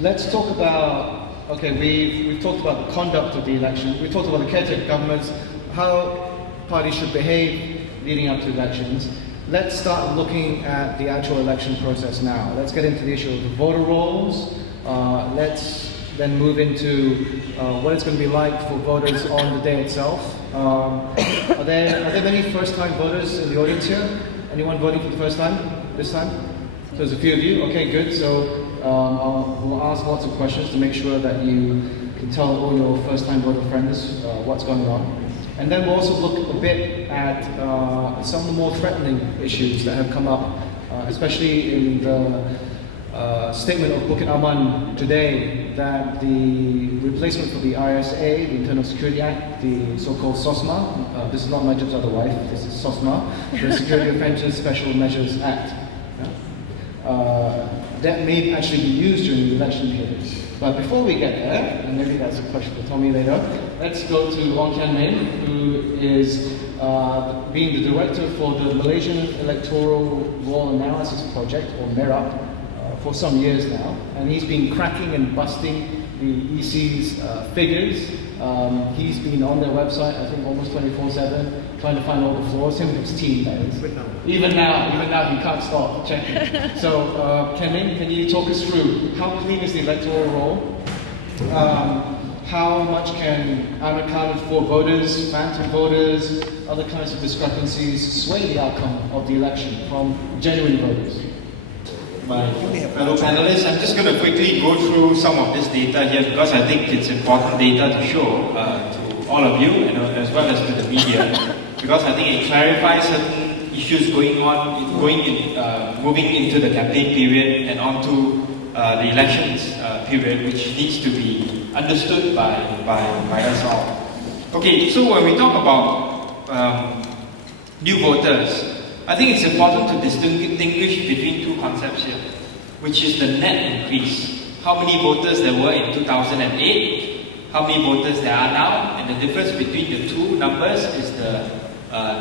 let's talk about, okay, we've talked about the conduct of the election, we've talked about the caretaker governments, how parties should behave leading up to elections. Let's start looking at the actual election process now. Let's get into the issue of the voter rolls. Let's then move into what it's going to be like for voters on the day itself. Are there many first-time voters in the audience here? Anyone voting for the first time this time? So there's a few of you. Okay, good. So we'll ask lots of questions to make sure that you can tell all your first-time voter friends what's going on. And then we'll also look a bit at some of the more threatening issues that have come up, especially in the statement of Bukit Aman today, that the replacement for the ISA, the Internal Security Act, the so-called SOSMA, this is not Najib's other wife, this is SOSMA, the Security Offences Special Measures Act, that may actually be used during the election period. But before we get there, and maybe that's a question for Tommy later, let's go to Wong Kian Min, who is being the director for the Malaysian Electoral Law Analysis Project, or MERAP, for some years now. And he's been cracking and busting the EC's figures. He's been on their website, I think, almost 24/7, trying to find all the flaws. Him and his team, that is. Even now, he can't stop checking. So, Ken, can you talk us through how clean is the electoral roll? How much can unaccounted for voters, phantom voters, other kinds of discrepancies sway the outcome of the election from genuine voters? My fellow panelists, I'm just going to quickly go through some of this data here because I think it's important data to show to all of you and as well as to the media, because I think it clarifies certain issues moving into the campaign period and onto the elections period, which needs to be understood by us all. Okay, so when we talk about new voters, I think it's important to distinguish between two concepts here, which is the net increase. How many voters there were in 2008, how many voters there are now, and the difference between the two numbers is the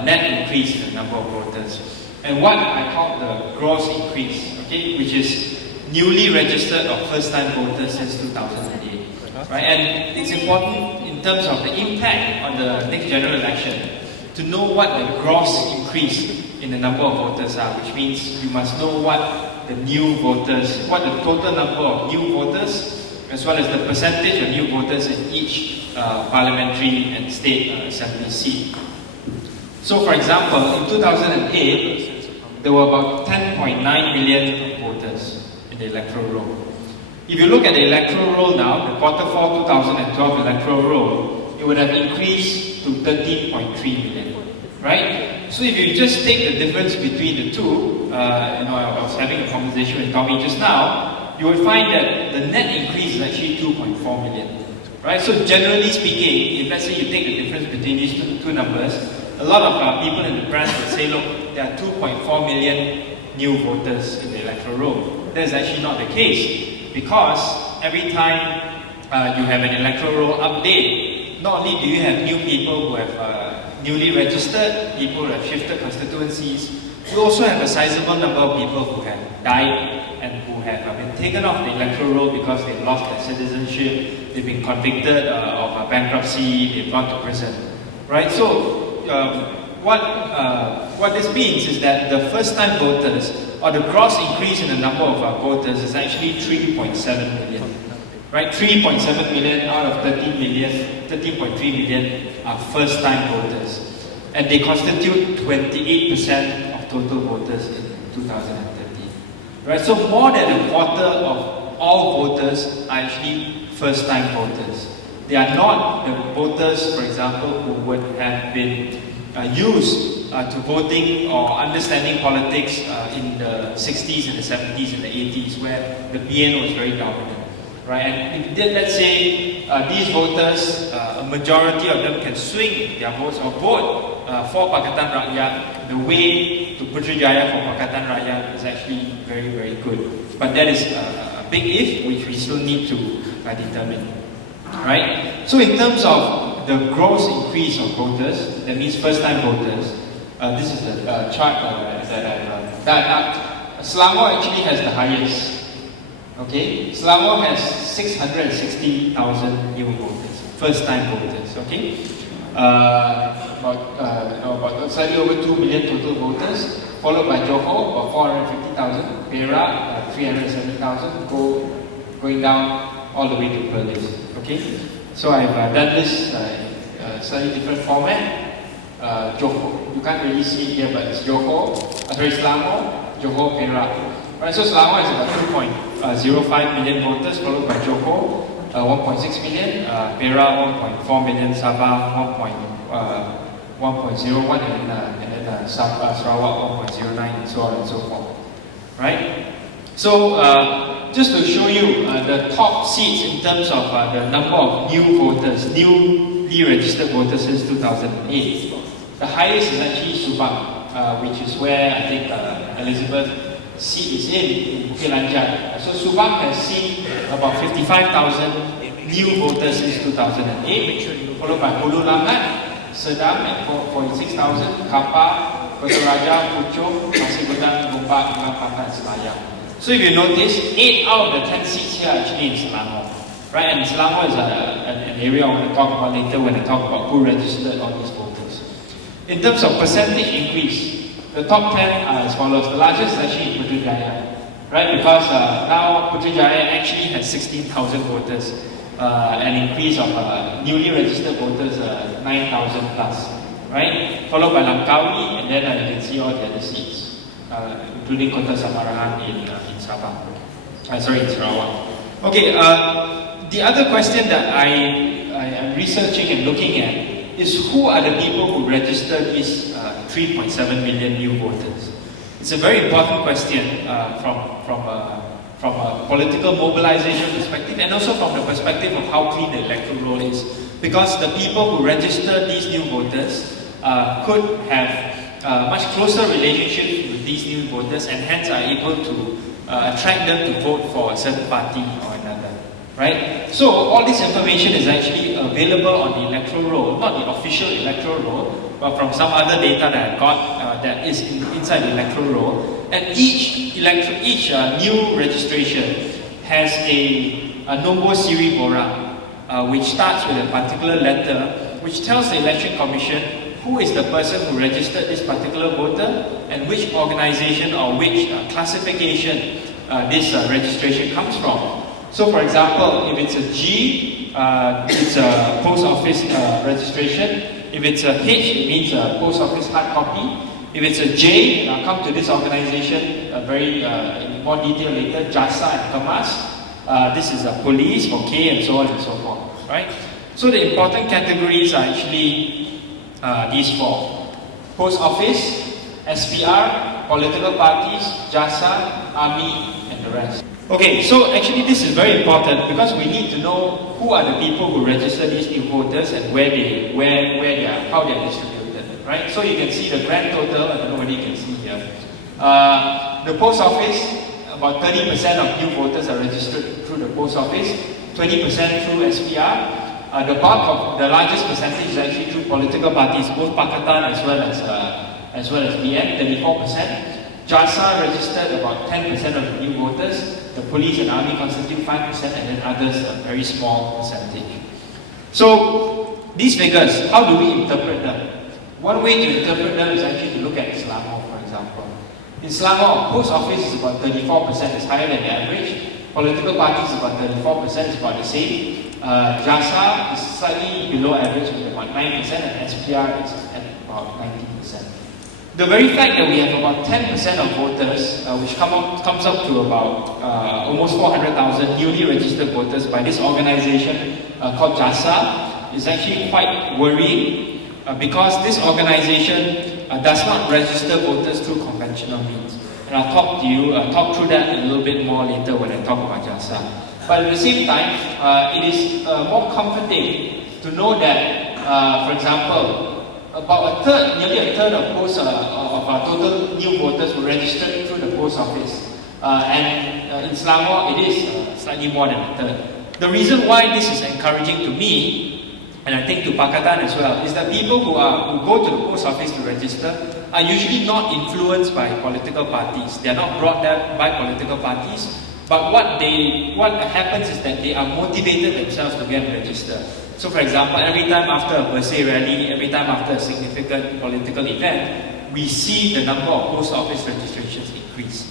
net increase in the number of voters. And what I call the gross increase, okay, which is newly registered or first-time voters since 2008. Right? And it's important in terms of the impact on the next general election to know what the gross increase in the number of voters are, which means you must know what the new voters, what the total number of new voters, as well as the percentage of new voters in each parliamentary and state assembly seat. So for example, in 2008, there were about 10.9 million voters in the electoral roll. If you look at the electoral roll now, the Q4 2012 electoral roll, it would have increased to 13.3 million, right? So if you just take the difference between the two, I was having a conversation with Tommy just now, you will find that the net increase is actually 2.4 million, right? So generally speaking, if let's say you take the difference between these two numbers, a lot of people in the press would say, look, there are 2.4 million new voters in the electoral roll. That is actually not the case, because every time you have an electoral roll update, not only do you have new people who have newly registered, people who have shifted constituencies, you also have a sizable number of people who have died and who have been taken off the electoral roll because they've lost their citizenship, they've been convicted of bankruptcy, they've gone to prison, right? So what this means is that the first-time voters, or the gross increase in the number of voters, is actually 3.7 million. Right, 3.7 million out of 13.3 million are first-time voters, and they constitute 28% of total voters in 2013. Right, so more than a quarter of all voters are actually first-time voters. They are not the voters, for example, who would have been used to voting or understanding politics in the 60s and the 70s and the 80s, where the BN was very dominant. Right, and if let's say these voters, a majority of them can swing their votes or vote for Pakatan Rakyat, the way to Putrajaya for Pakatan Rakyat is actually very, very good. But that is a big if, which we still need to determine. Right? So in terms of the gross increase of voters, that means first-time voters, this is a chart that I've done up. Selangor actually has the highest. Okay, Selangor has 660,000 new voters, first-time voters. Okay, about slightly over 2 million total voters, followed by Johor, about 450,000, Perak, 370,000, going down all the way to Perlis. Okay, so I've done this slightly different format. Johor, you can't really see it here, but it's Johor, Selangor, Johor, Perak. Right, so Selangor is about 2.05 million voters, followed by Johor, 1.6 million, Perak 1.4 million, Sabah 1.01, and then Sarawak 1.09, and so on and so forth. Right? So just to show you the top seats in terms of the number of new voters, newly registered voters since 2008. The highest is actually Subang, which is where I think Elizabeth seat is in Bukit Lanjang. So Subang has seen about 55,000 new voters since 2008, followed by Hulu Langat, Sedam at 46,000, Kapar, Kota Raja, Puchong, Pasir Gudang, Gombak, Patan, Selayang. So if you notice, 8 out of the 10 seats here are actually in Selangor. Right? And Selangor is an area I want to talk about later when I talk about who registered all these voters. In terms of percentage increase, the top 10 are as follows. The largest is actually Putrajaya, right? Because now Putrajaya actually has 16,000 voters, an increase of newly registered voters 9,000 plus, right? Followed by Langkawi, and then you can see all the other seats, including Kota Samarahan in Sabah. In Sarawak. Okay. The other question that I am researching and looking at is who are the people who registered these 3.7 million new voters. It's a very important question from a political mobilization perspective, and also from the perspective of how clean the electoral roll is. Because the people who registered these new voters could have much closer relationships with these new voters, and hence are able to attract them to vote for a certain party or another. Right? So all this information is actually available on the electoral roll, not the official electoral roll, but from some other data that I got that is inside the electoral roll. And each new registration has a Nomor Siri Bora, which starts with a particular letter, which tells the Election Commission who is the person who registered this particular voter and which organization or which classification this registration comes from. So for example, if it's a G, it's a post office registration. If it's a H, it means a post office hard copy. If it's a J, and I'll come to this organization in more detail later, JASA and Kemas. This is a police for K and so on and so forth. Right? So the important categories are actually these four. Post office, SPR, political parties, JASA, army, and the rest. Okay, so actually this is very important because we need to know who are the people who register these new voters and where they are, how they are distributed, right? So you can see the grand total. I don't know whether you can see here. The post office, about 30% of new voters are registered through the post office, 20% through SPR. The bulk of the largest percentage is actually through political parties, both Pakatan as well as BN, 34%. JASA registered about 10% of the new voters. The police and army constitute 5%, and then others a very small percentage. So these figures, how do we interpret them? One way to interpret them is actually to look at Selangor, for example. In Selangor, post office is about 34%, it's higher than the average. Political parties is about 34%, it's about the same. JASA is slightly below average with about 9%, and SPR is at about 19%. The very fact that we have about 10% of voters, which comes up to about almost 400,000 newly registered voters by this organization called JASA, is actually quite worrying because this organization does not register voters through conventional means. And I'll talk through that a little bit more later when I talk about JASA. But at the same time, it is more comforting to know that, for example, about nearly a third of our total new voters were registered through the post office. And in Selangor, it is slightly more than a third. The reason why this is encouraging to me, and I think to Pakatan as well, is that people who go to the post office to register are usually not influenced by political parties. They are not brought there by political parties. But what happens is that they are motivated themselves to get registered. So for example, every time after a birthday rally, every time after a significant political event, we see the number of post office registrations increase.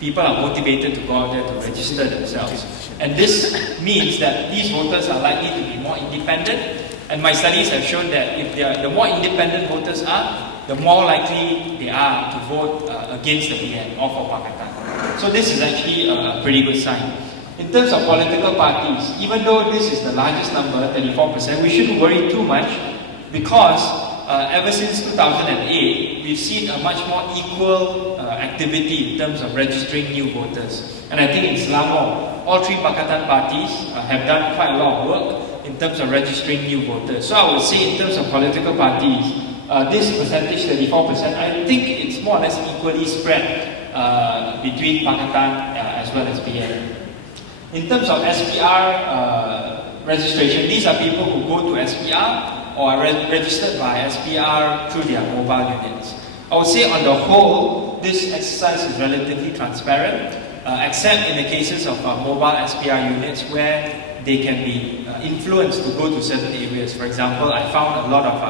People are motivated to go out there to register themselves. And this means that these voters are likely to be more independent. And my studies have shown that if the more independent voters are, the more likely they are to vote against the BN or for Pakatan. So this is actually a pretty good sign. In terms of political parties, even though this is the largest number, 34%, we shouldn't worry too much because ever since 2008, we've seen a much more equal activity in terms of registering new voters. And I think in Selangor, all three Pakatan parties have done quite a lot of work in terms of registering new voters. So I would say in terms of political parties, this percentage, 34%, I think it's more or less equally spread between Pakatan as well as BN. In terms of SPR registration, these are people who go to SPR or are registered by SPR through their mobile units. I would say on the whole, this exercise is relatively transparent, except in the cases of mobile SPR units where they can be influenced to go to certain areas. For example, I found a lot of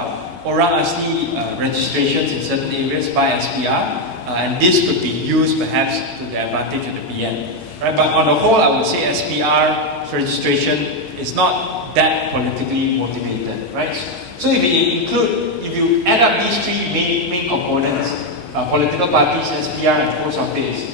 Orang Asli registrations in certain areas by SPR, and this could be used perhaps to the advantage of the BN. Right? But on the whole, I would say SPR registration is not that politically motivated. Right? So if you add up these three main components, political parties, SPR, and post office,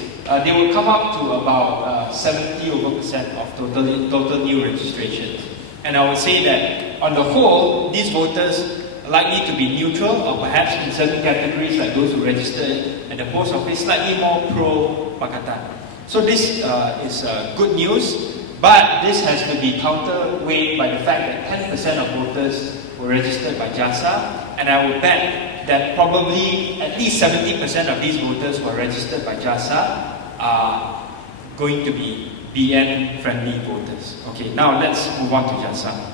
they will come up to about 70% of total new registrations. And I would say that on the whole, these voters are likely to be neutral, or perhaps in certain categories like those who registered at the post office, slightly more pro-Pakatan. So this is good news, but this has to be counterweighed by the fact that 10% of voters were registered by JASA, and I would bet that probably at least 70% of these voters who are registered by JASA are going to be BN-friendly voters. Okay, now let's move on to JASA.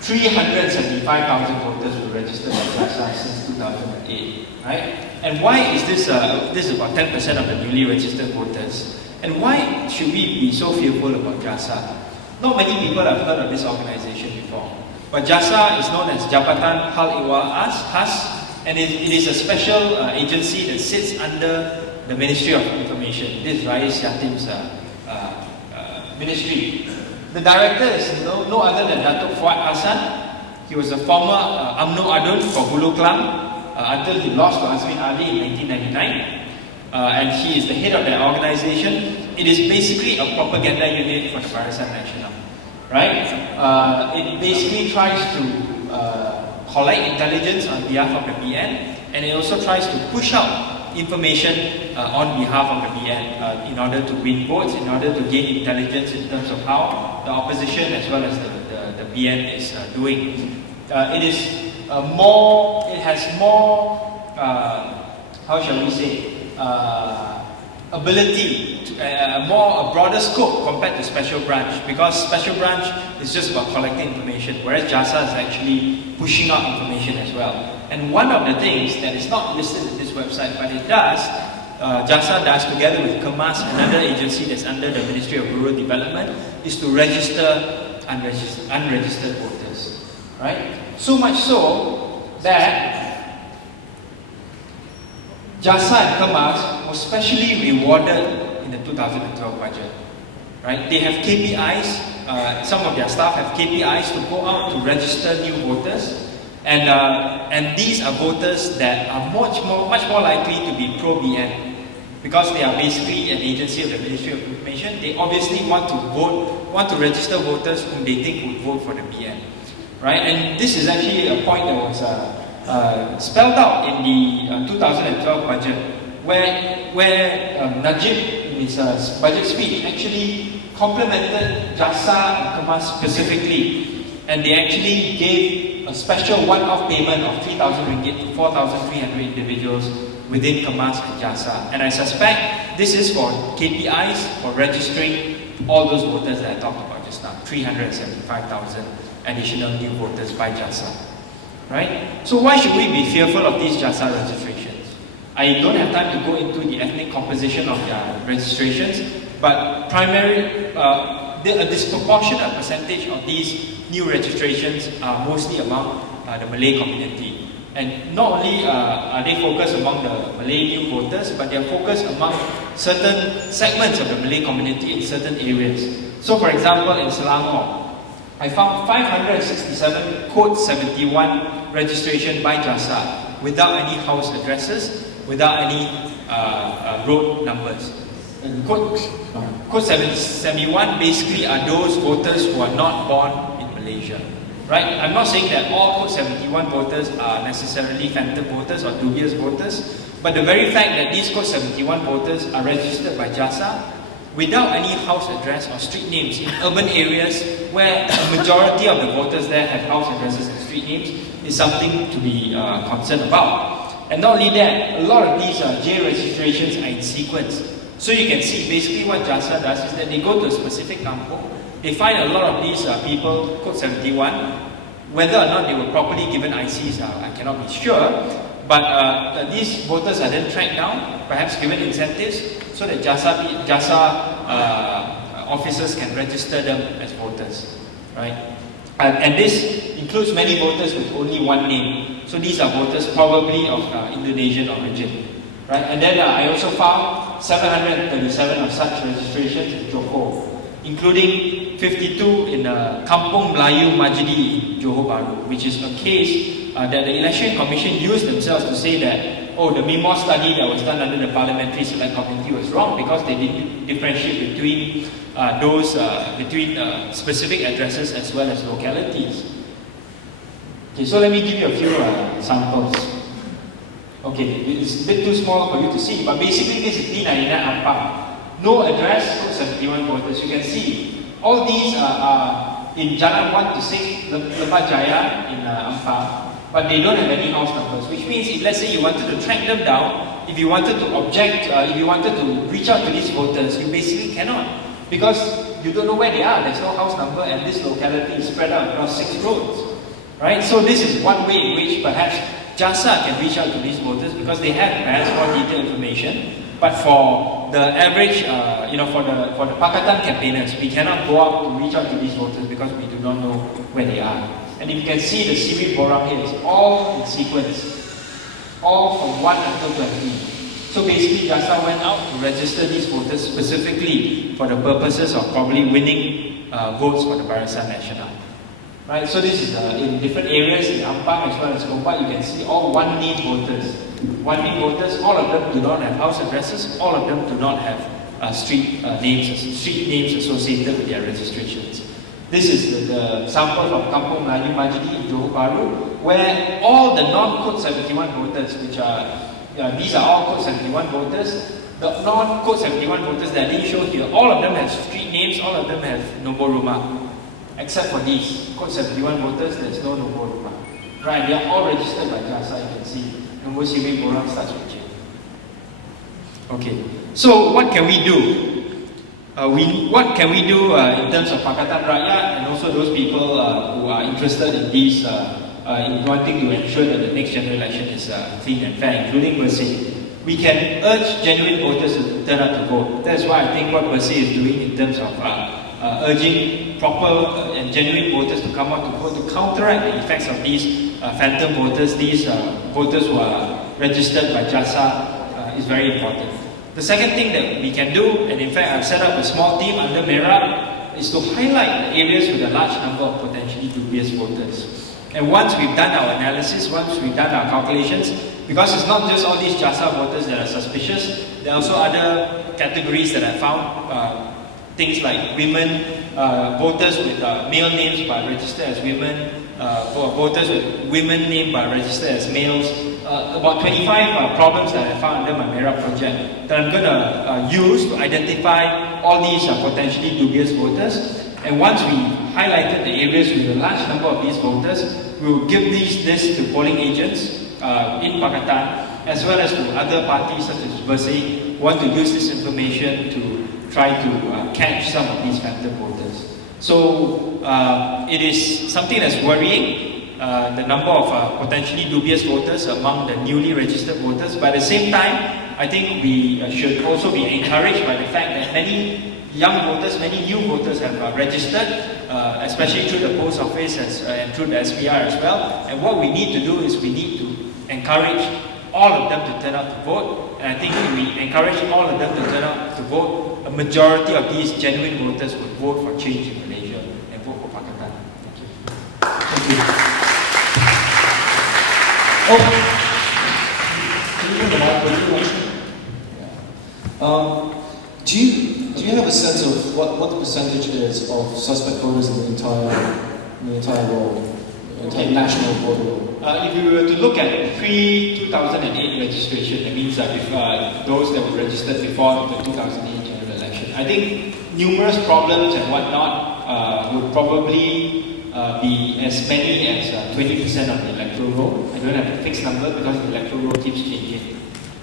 375,000 voters were registered by JASA since 2008, right? And why is this? This is about 10% of the newly registered voters. And why should we be so fearful about JASA? Not many people have heard of this organization before. But JASA is known as Jabatan Hal Ehwal Khas, and it is a special agency that sits under the Ministry of Information. This is Rais Yatim's ministry. The director is no other than Datuk Fuad Hassan. He was a former UMNO Adun for Hulu Klang until he lost to Azmin Ali in 1999. And he is the head of that organization. It is basically a propaganda unit for the Barisan Nasional. Right? It basically tries to collect intelligence on behalf of the BN, and it also tries to push out information on behalf of the BN in order to win votes, in order to gain intelligence in terms of how the opposition as well as the BN is doing. It has more, how shall we say, ability, a broader scope compared to special branch, because special branch is just about collecting information, whereas JASA is actually pushing out information as well. And one of the things that is not listed in this website, but it does, JASA does together with KEMAS, another agency that's under the Ministry of Rural Development, is to register unregistered voters. Right? So much so that JASA and KEMAS was specially rewarded in the 2012 budget. Right? They have KPIs, some of their staff have KPIs to go out to register new voters. And these are voters that are much more likely to be pro-BN because they are basically an agency of the Ministry of Information. They obviously want to register voters whom they think would vote for the BN, right? And this is actually a point that was spelled out in the 2012 budget, where Najib in his budget speech actually complimented JASA and KEMAS specifically, and they actually gave a special one-off payment of 3,000 ringgit to 4,300 individuals within KEMAS and JASA. And I suspect this is for KPIs for registering all those voters that I talked about just now, 375,000 additional new voters by JASA. Right? So why should we be fearful of these JASA registrations? I don't have time to go into the ethnic composition of their registrations, but a disproportionate percentage of these new registrations are mostly among the Malay community. And not only are they focused among the Malay new voters, but they are focused among certain segments of the Malay community in certain areas. So for example, in Selangor, I found 567 Code 71 registration by JASA without any house addresses, without any road numbers. And Code 71 basically are those voters who are not born in Malaysia. Right? I'm not saying that all Code 71 voters are necessarily phantom voters or dubious voters, but the very fact that these Code 71 voters are registered by JASA without any house address or street names in urban areas where a majority of the voters there have house addresses and street names is something to be concerned about. And not only that, a lot of these J registrations are in sequence. So you can see basically what JASA does is that they go to a specific kampung. They find a lot of these people, Code 71, whether or not they were properly given ICs, I cannot be sure, but these voters are then tracked down, perhaps given incentives, so that JASA officers can register them as voters, right? And this includes many voters with only one name, so these are voters probably of Indonesian origin, right? And then I also found 737 of such registrations in Johor, including 52 in Kampung Melayu Majidi in Johor Bahru, which is a case that the Election Commission used themselves to say that, oh, the MIMOS study that was done under the Parliamentary Select Committee was wrong because they didn't differentiate between specific addresses as well as localities. Okay, so let me give you a few samples. Okay, it's a bit too small for you to see, but basically this is T99 Ampang. No address, Code 71 voters. You can see all these are in Jalan 1 to 6, Lepas Jaya in Ampang, but they don't have any house numbers, which means if let's say you wanted to track them down, if you wanted to object, if you wanted to reach out to these voters, you basically cannot, because you don't know where they are. There's no house number and this locality is spread out across 6 roads. Right? So this is one way in which perhaps JASA can reach out to these voters because they have perhaps more detailed information. But for the average, for the Pakatan campaigners, we cannot go out to reach out to these voters because we do not know where they are. And if you can see the series borang here, it's all in sequence, all from 1 until 20. So basically, JASA went out to register these voters specifically for the purposes of probably winning votes for the Barisan Nasional. Right, so this is in different areas in Ampang as well as Gombak. You can see all one name voters. One name voters, all of them do not have house addresses, all of them do not have street names associated with their registrations. This is the sample from Kampung Melayu Majidi in Johor Bahru, where all the non-Code 71 voters, which are, these are all Code 71 voters, the non-Code 71 voters that I didn't show here, all of them have street names, all of them have nombor rumah. Except for these Code 71 voters, there's no nombor rumah. Right, they are all registered by JASA, you can see. Nombor siri borang starts with J. Okay, so what can we do? What can we do in terms of Pakatan Rakyat and also those people who are interested in these, in wanting to ensure that the next general election is clean and fair, including Bersih? We can urge genuine voters to turn out to vote. That's why I think what Bersih is doing in terms of urging proper and genuine voters to come out to vote to counteract the effects of these phantom voters, these voters who are registered by JASA is very important. The second thing that we can do, and in fact I've set up a small team under MERA, is to highlight the areas with a large number of potentially dubious voters. And once we've done our analysis, once we've done our calculations, because it's not just all these JASA voters that are suspicious, there are also other categories that I found, things like women, voters with male names but registered as women, voters with women named but registered as males. About 25 problems that I found under my MERA project that I'm going to use to identify all these potentially dubious voters. And once we highlighted the areas with a large number of these voters, we will give these lists to polling agents in Pakatan, as well as to other parties such as Bersih, who want to use this information to try to catch some of these phantom voters. So it is something that's worrying, the number of potentially dubious voters among the newly registered voters. But at the same time, I think we should also be encouraged by the fact that many young voters, many new voters have registered, especially through the post office and through the SPR as well. And what we need to do is we need to encourage all of them to turn out to vote. And I think if we encourage all of them to turn out to vote, a majority of these genuine voters would vote for change in Malaysia and vote for Pakatan. Thank you. Thank you. Oh, can you hear the mic? Do you have a sense of what the percentage is of suspect voters in the entire world, entire national voter roll? If you were to look at pre-2008 registration, that means that if those that were registered before the 2008 general election, I think numerous problems and whatnot would probably be as many as 20% of the electoral roll. I don't have a fixed number because the electoral roll keeps changing.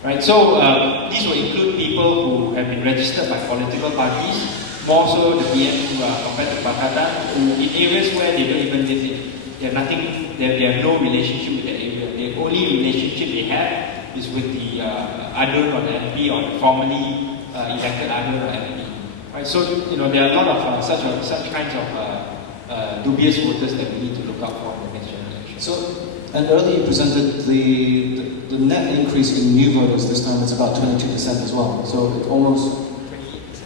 Right, so these will include people who have been registered by political parties, more so the BN who are compared to Pakatan, who in areas where they don't even live in. They have nothing, they have no relationship with the area. The only relationship they have is with the adher or the MP or the formerly elected adher or MP. Right, so there are a lot of such kinds of dubious voters that we need to look out for in the next general election. So, and earlier you presented the net increase in new voters this time is about 22% as well. So it almost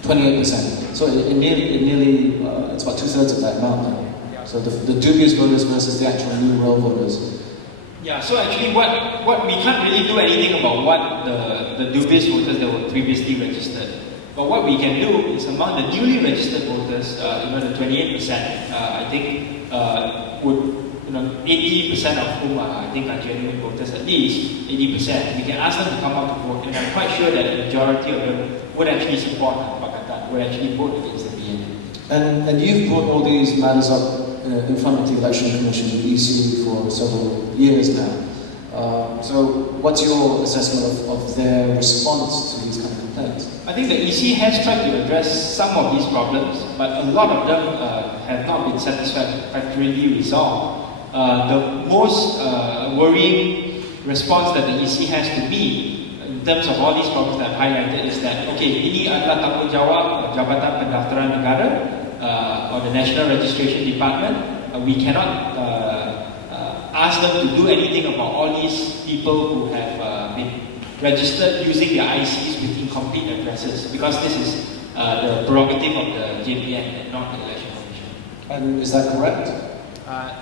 28%. So it nearly it's about 2/3 of that amount now. Yeah. So the dubious voters versus the actual new roll voters. Yeah. So actually, what we can't really do anything about what the dubious voters that were previously registered. But what we can do is among the newly registered voters, the 28%, I think would. 80% of whom I think are genuine voters, at least 80%, we can ask them to come out to vote, and I'm quite sure that the majority of them would actually support Pakatan, would actually vote against the BN. And you've brought all these matters up in front of the Election Commission, the EC, for several years now. So what's your assessment of their response to these kind of complaints? I think the EC has tried to address some of these problems, but a lot of them have not been satisfactorily resolved. The most worrying response that the EC has to me in terms of all these problems that I've highlighted is that, okay, ini adalah tanggungjawab Jabatan Pendaftaran Negara or the National Registration Department. We cannot ask them to do anything about all these people who have been registered using their ICs with incomplete addresses, because this is the prerogative of the JPN and not the Election Commission. And is that correct?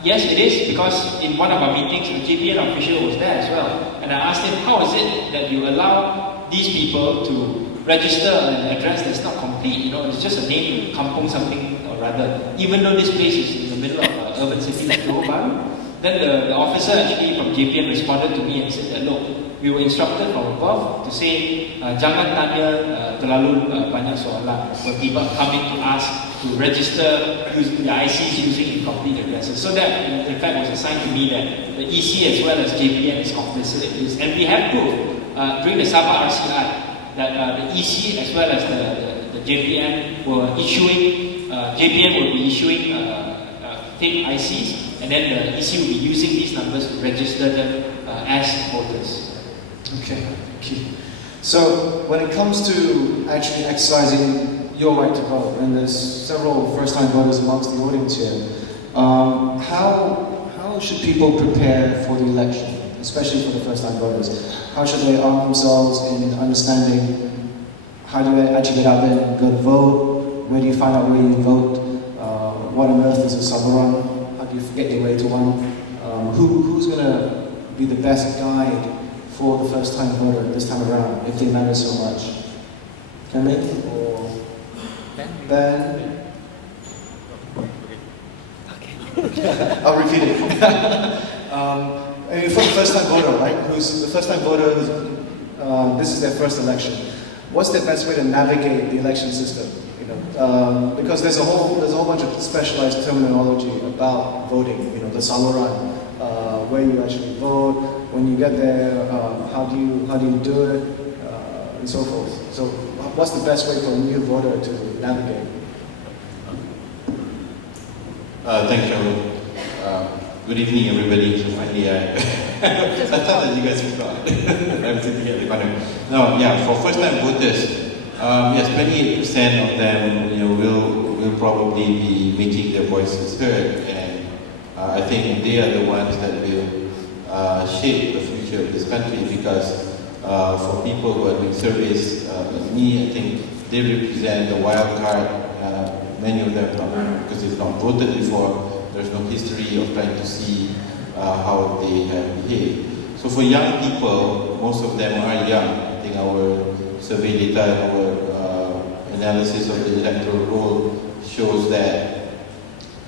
Yes, it is, because in one of our meetings, the JPN official was there as well. And I asked him, how is it that you allow these people to register an address that's not complete? It's just a name, kampung something or rather, even though this place is in the middle of an urban city like Johor Bahru. Then the officer actually from JPN responded to me and said that, look, we were instructed from above to say, jangan tanya terlalu banyak soalan when people are coming to us to register the ICs using incomplete addresses. So that, in fact, was a sign to me that the EC as well as JPN is complicit in this. And we have proof during the Sabah RCI that the EC as well as the JPN were issuing, JPN will be issuing fake ICs, and then the EC will be using these numbers to register them as voters. Okay. So when it comes to actually exercising your right to vote, and there's several first-time voters amongst the audience here, how should people prepare for the election, especially for the first-time voters? How should they arm themselves in understanding how do they actually get out there and go to vote? Where do you find out where you vote? What on earth is a sabaran? How do you get your way to one? Who's going to be the best guide for the first-time voter this time around, if they matter so much? Kami or Ben? Okay. I'll repeat it. For the first-time voter, right? Who's the first-time voter? This is their first election. What's the best way to navigate the election system? Because there's a whole bunch of specialized terminology about voting. The saluran, where you actually vote. When you get there, how do you do it, and so forth. So, what's the best way for a new voter to navigate? Thank you. Good evening, everybody. So finally, I thought that you guys forgot. I'm sitting here at the corner. No, yeah, for first-time voters, Yes, 28% of them, will probably be making their voices heard, and I think they are the ones that will shape the future of this country. Because for people who are doing surveys, like me, I think they represent the wild card. Many of them, because they've not voted before, there's no history of trying to see how they have behaved. So for young people, most of them are young. I think our survey data, our analysis of the electoral roll shows that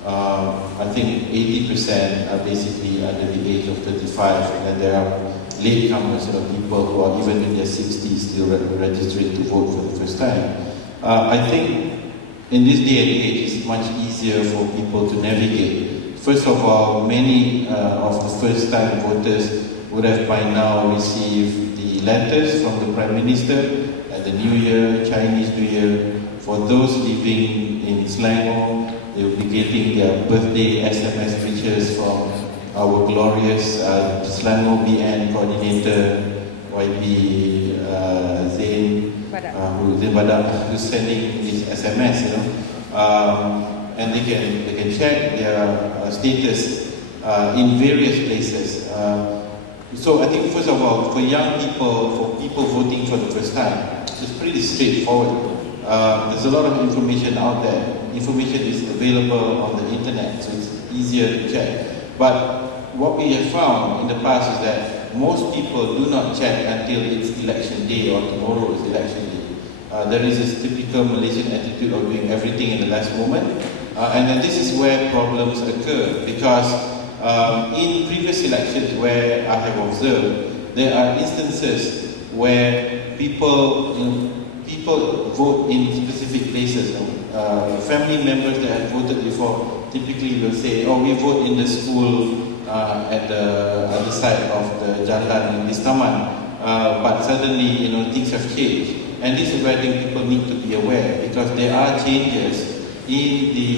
I think 80% are basically under the age of 35, and then there are latecomers, people who are even in their 60s still registering to vote for the first time. I think in this day and age, it's much easier for people to navigate. First of all, many of the first-time voters would have by now received the letters from the Prime Minister at the New Year, Chinese New Year. For those living in Selangor, they will be getting their birthday SMS pictures from our glorious Selangor BN coordinator, YB Zain, who's sending this SMS, and they can check their status in various places. So I think first of all, for young people, for people voting for the first time, it's pretty straightforward. There's a lot of information out there. Information is available on the internet, so it's easier to check. But what we have found in the past is that most people do not check until it's election day or tomorrow is election day. There is this typical Malaysian attitude of doing everything in the last moment. And then this is where problems occur, because in previous elections where I have observed, there are instances where people vote in specific places. Family members that have voted before typically will say, "Oh, we vote in the school at the other side of the jalan in this taman," but suddenly, things have changed, and this is where I think people need to be aware, because there are changes in the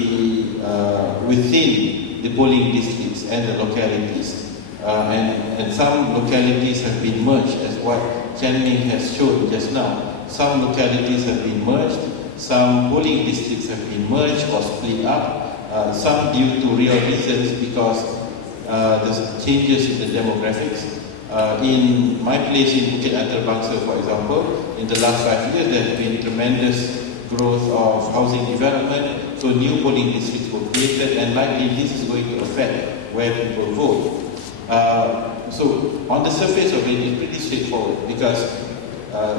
within the polling districts and the localities, and some localities have been merged, as what Chen Ming has shown just now. Some localities have been merged, some polling districts have been merged or split up, some due to real reasons, because there's changes in the demographics. In my place in Bukit Antarabangsa, for example, in the last 5 years, there has been tremendous growth of housing development, so new polling districts were created, and likely this is going to affect where people vote. So on the surface of it, it's pretty straightforward, because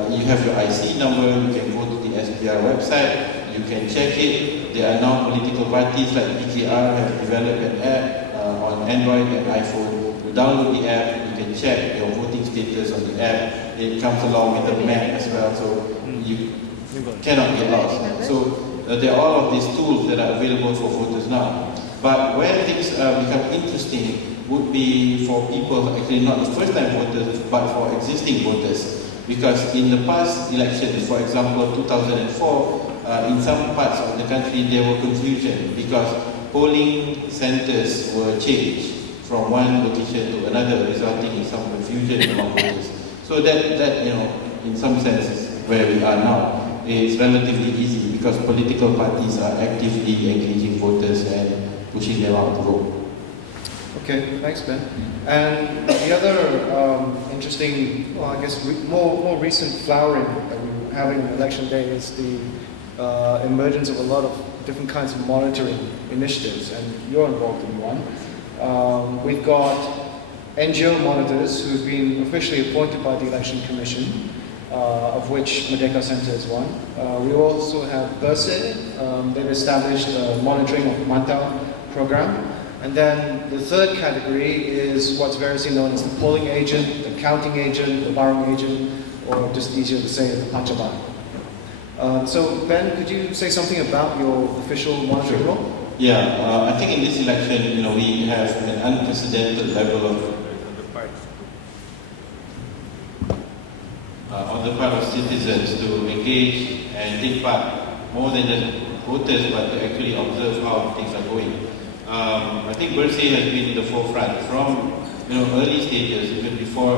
you have your IC number, you can go to the SPR website, you can check it. There are now political parties like PKR have developed an app on Android and iPhone. You download the app, you can check your voting status on the app. It comes along with a map as well, so you cannot get lost. So there are all of these tools that are available for voters now. But where things become interesting would be for people, actually not the first-time voters, but for existing voters. Because in the past elections, for example, 2004, in some parts of the country there were confusion, because polling centers were changed from one location to another, resulting in some confusion among voters. So that in some sense is where we are now. It's relatively easy because political parties are actively engaging voters and pushing them out to vote. Okay, thanks, Ben. And the other interesting, well, I guess more recent flowering that we're having on election day is the emergence of a lot of different kinds of monitoring initiatives, and you're involved in one. We've got NGO monitors who've been officially appointed by the Election Commission, of which Merdeka Center is one. We also have BERSE. They've established a monitoring of Mantau program. And then the third category is what's variously known as the polling agent, the counting agent, the barring agent, or just easier to say, the pancaban. So Ben, could you say something about your official monitoring role? Yeah, I think in this election, we have an unprecedented level of on the part of citizens to engage and take part, more than just voters, but to actually observe how things are going. I think BERSE has been in the forefront from early stages, even before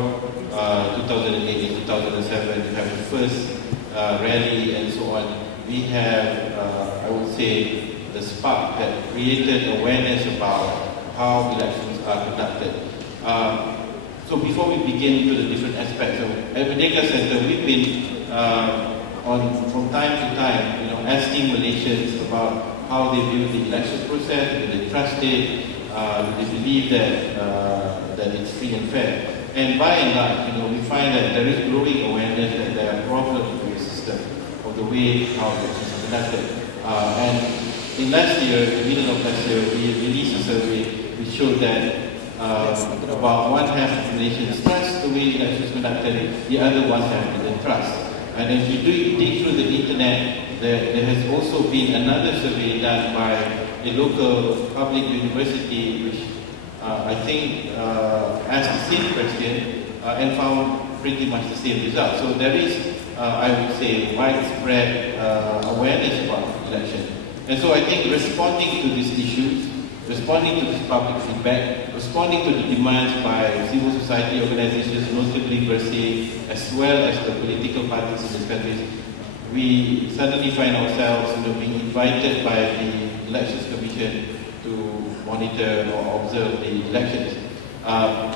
2008 and 2007. You have the first rally and so on, we have, I would say, the spark that created awareness about how elections are conducted. So before we begin into the different aspects of at Merdeka Center, we've been from time to time, asking Malaysians about how they view the election process, whether they trust it, do they believe that it's free and fair. And by and large, we find that there is growing awareness that there are problems with the system, of the way how elections are conducted. And in last year, in the middle of last year, we released a survey which showed that about one half of Malaysians trust the way elections conducted, the other one half didn't trust. And if you dig through the internet, there has also been another survey done by a local public university which I think asked the same question and found pretty much the same result. So there is, I would say, widespread awareness about election. And so I think responding to these issues, responding to this public feedback, responding to the demands by civil society organizations, notably Bersih, as well as the political parties in this country, we suddenly find ourselves being invited by the Elections Commission to monitor or observe the elections.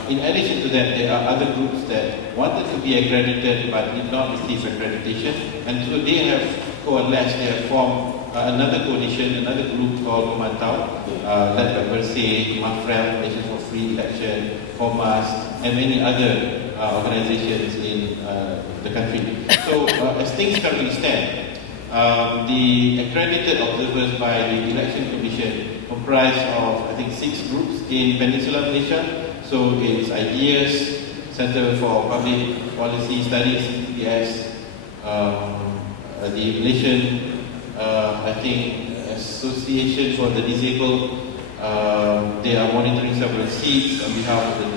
In addition to that, there are other groups that wanted to be accredited but did not receive accreditation, and so they have coalesced, they have formed another coalition, another group called Pemantau, led by Bersih, Mafrel, Malaysia for Free Election, Formas, and many other organizations in the country. So as things currently stand, the accredited observers by the Election Commission comprise of, I think, 6 groups in Peninsular Malaysia. So it's IDEAS, Center for Public Policy Studies, CPS, the Malaysian I think Association for the Disabled, they are monitoring several seats on behalf of the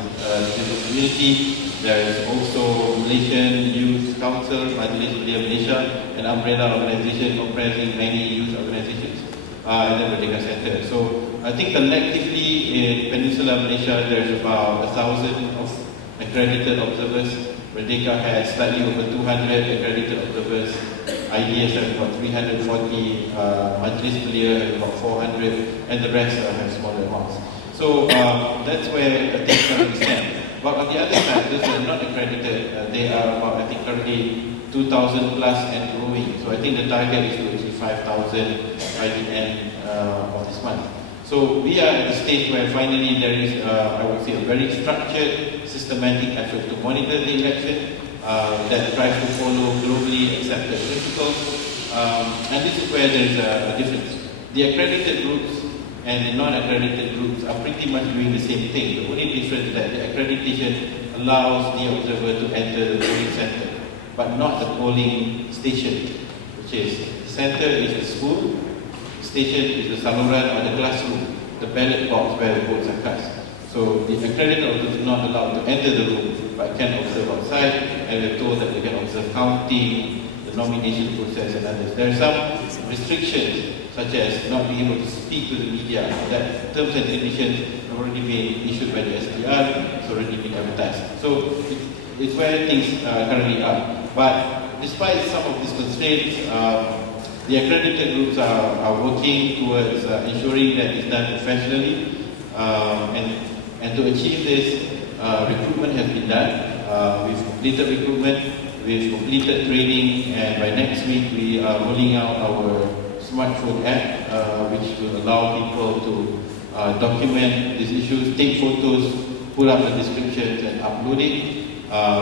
disabled community. There is also Malaysian Youth Council, Majlis Belia Malaysia, an umbrella organization comprising many youth organizations, and then Merdeka Center. So I think collectively in Peninsular Malaysia there is about 1,000 of accredited observers. Merdeka has slightly over 200 accredited observers. IDEAS have about 340, Majlis Belia has about 400, and the rest have smaller amounts. So that's where I think currently stand. But on the other side, those who are not accredited, they are about, I think, currently 2,000 plus and growing. So I think the target is to achieve 5,000 by the end of this month. So we are at the stage where finally there is, I would say, a very structured, systematic effort to monitor the election that tries to follow globally accepted principles. And this is where there is a difference. The accredited groups and the non-accredited groups are pretty much doing the same thing. The only difference is that the accreditation allows the observer to enter the polling center, but not the polling station, which is the center is the school, the station is the saluran or the classroom, the ballot box where the votes are cast. So the accredited observer is not allowed to enter the room, but can observe outside, and we're told that they can observe counting, the nomination process and others. There are some restrictions, such as not being able to speak to the media. That terms and conditions have already been issued by the SPR, it's already been advertised. So it's where things currently are. But despite some of these constraints, the accredited groups are working towards ensuring that it's done professionally. And to achieve this, recruitment has been done. We've completed recruitment, we've completed training, and by next week we are rolling out our smartphone app, which will allow people to document these issues, take photos, put up the descriptions and upload it.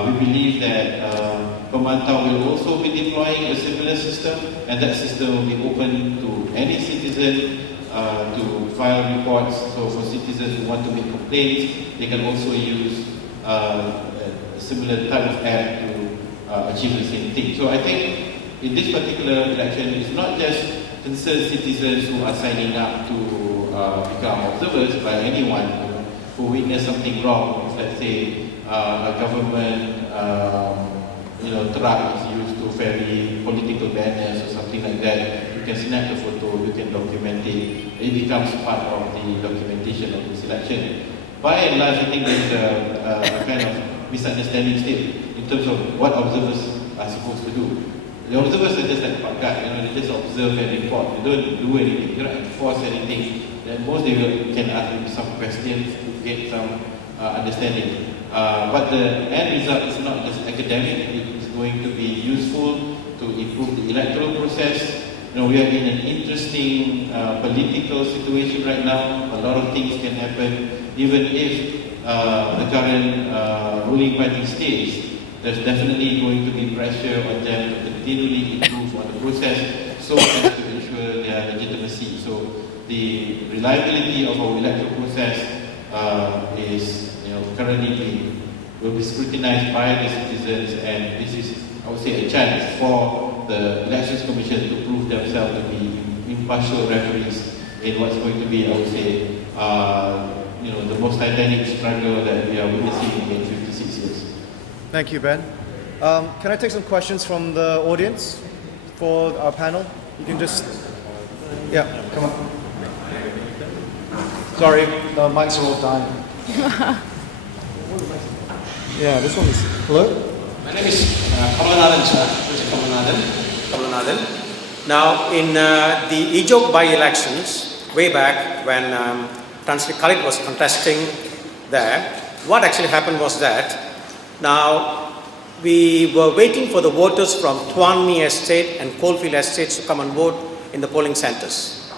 We believe that Pemantau will also be deploying a similar system, and that system will be open to any citizen to file reports. So for citizens who want to make complaints, they can also use a similar type of app to achieve the same thing. So I think in this particular election, it's not just concerned citizens who are signing up to become observers by anyone who witness something wrong. If, let's say, a government truck is used to ferry political banners or something like that, you can snap the photo, you can document it. It becomes part of the documentation of this election. By and large, I think there is a kind of misunderstanding still in terms of what observers are supposed to do. The observers are just like pakat, they just observe and report. They don't do anything, they don't enforce anything. Then most they can ask them some questions to get some understanding. But the end result is not just academic, it is going to be useful to improve the electoral process. We are in an interesting political situation right now. A lot of things can happen. Even if the current ruling party stays, there's definitely going to be pressure on them to continually improve on the process so as to ensure their legitimacy. So the reliability of our electoral process is currently will be scrutinized by the citizens, and this is, I would say, a chance for the Elections Commission to prove themselves to be impartial referees in what's going to be, I would say, the most titanic struggle that we are witnessing in 56 years. Thank you, Ben. Can I take some questions from the audience for our panel? You can just, yeah, come on. Sorry, the mics are all dying. Yeah, this one is, hello? My name is Kamalanadan, sir. Kamalanadan. Now, in the Ejok by-elections, way back when Chancellor Khalid was contesting there, what actually happened was that now we were waiting for the voters from Tuan Mi Estate and Coalfield Estates to come and vote in the polling centres.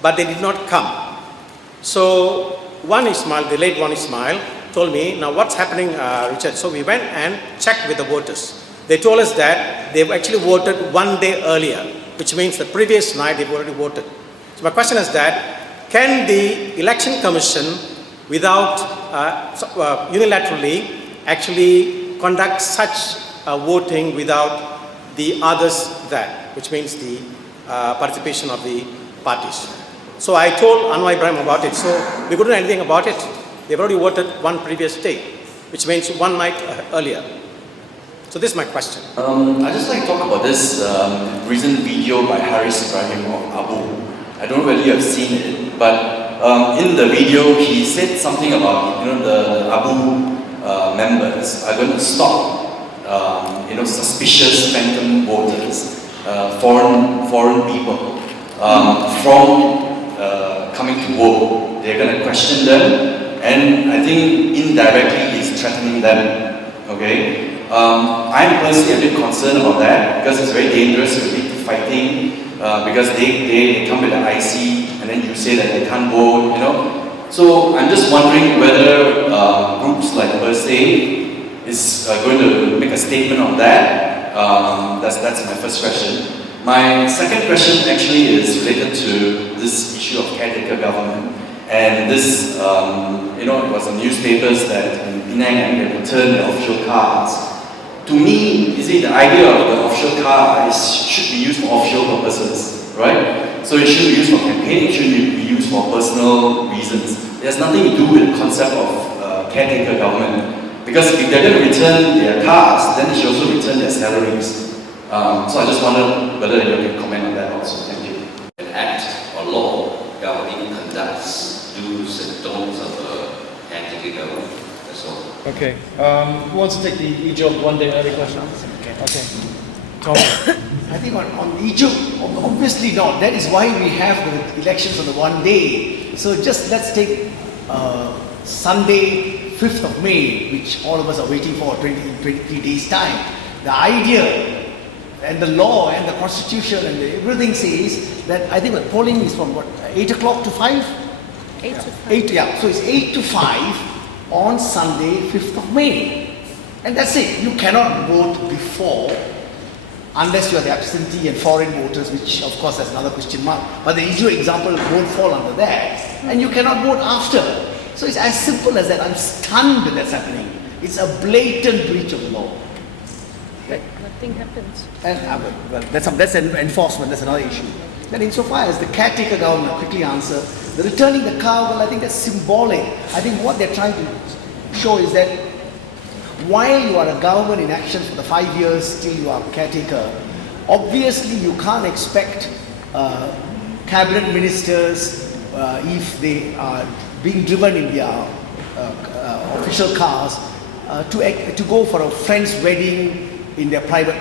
But they did not come. So the late Wan Ismail, told me, now what's happening, Richard? So we went and checked with the voters. They told us that they've actually voted 1 day earlier, which means the previous night they've already voted. So my question is that, can the Election Commission, without unilaterally, actually conduct such voting without the others there, which means the participation of the parties? So I told Anwar Ibrahim about it, so we couldn't do anything about it. They've already voted one previous day, which means one night earlier. So this is my question. I'd just like to talk about this recent video by Haris Ibrahim of Abu. I don't know whether you have seen it, but in the video he said something about the Abu members are going to stop suspicious phantom voters, foreign people from coming to vote. They're going to question them. And I think indirectly he's threatening them, okay? I'm personally a bit concerned about that because it's very dangerous to lead to fighting because they come with an IC and then you say that they can't vote, So I'm just wondering whether groups like First Aid is going to make a statement on that. That's my first question. My second question actually is related to this issue of caretaker government. And this, it was in newspapers that in Penang they returned the official cards. To me, the idea of the official card should be used for official purposes, right? So it should be used for campaigning, it should be used for personal reasons. It has nothing to do with the concept of caretaker government. Because if they're going to return their cards, then they should also return their salaries. So I just wondered whether you can comment on that also. Thank you. An act or law governing conducts do's and don'ts of a caretaker government. That's all. Okay. Who wants to take the Ejok 1 day early question? Okay. Tom? I think on Egypt, obviously not. That is why we have the elections on the 1 day. So just let's take Sunday, 5th of May, which all of us are waiting for 23 days' time. The idea and the law and the constitution and everything says that I think the polling is from 8 o'clock to 5? 8 to 5. 8, yeah. So it's 8 to 5 on Sunday, 5th of May. And that's it. You cannot vote before unless you are the absentee and foreign voters, which of course has another question mark. But the Israel example won't fall under that. And you cannot vote after. So it's as simple as that. I'm stunned that that's happening. It's a blatant breach of the law. But nothing happens. And well, that's an enforcement, that's another issue. Then insofar as the caretaker government, quickly answer, the returning the car, well, I think that's symbolic. I think what they're trying to show is that while you are a government in action for the 5 years, still you are a caretaker, obviously you can't expect cabinet ministers, if they are being driven in their official cars, to go for a friend's wedding in their private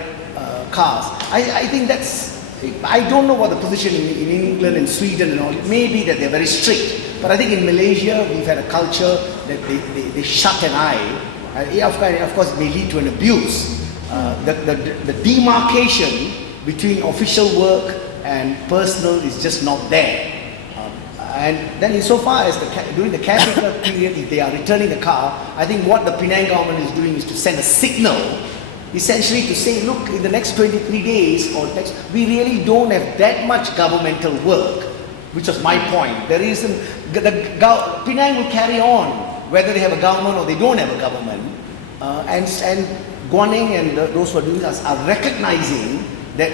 cars. I think that's, I don't know what the position in England and Sweden and all, it may be that they're very strict, but I think in Malaysia we've had a culture that they shut an eye. Of course it may lead to an abuse. The demarcation between official work and personal is just not there. And then insofar as during the caretaker period, if they are returning the car, I think what the Penang government is doing is to send a signal, essentially to say, look, in the next 23 days, we really don't have that much governmental work, which was my point. There isn't, Penang will carry on, whether they have a government or they don't have a government. And Guaning and those who are doing this are recognizing that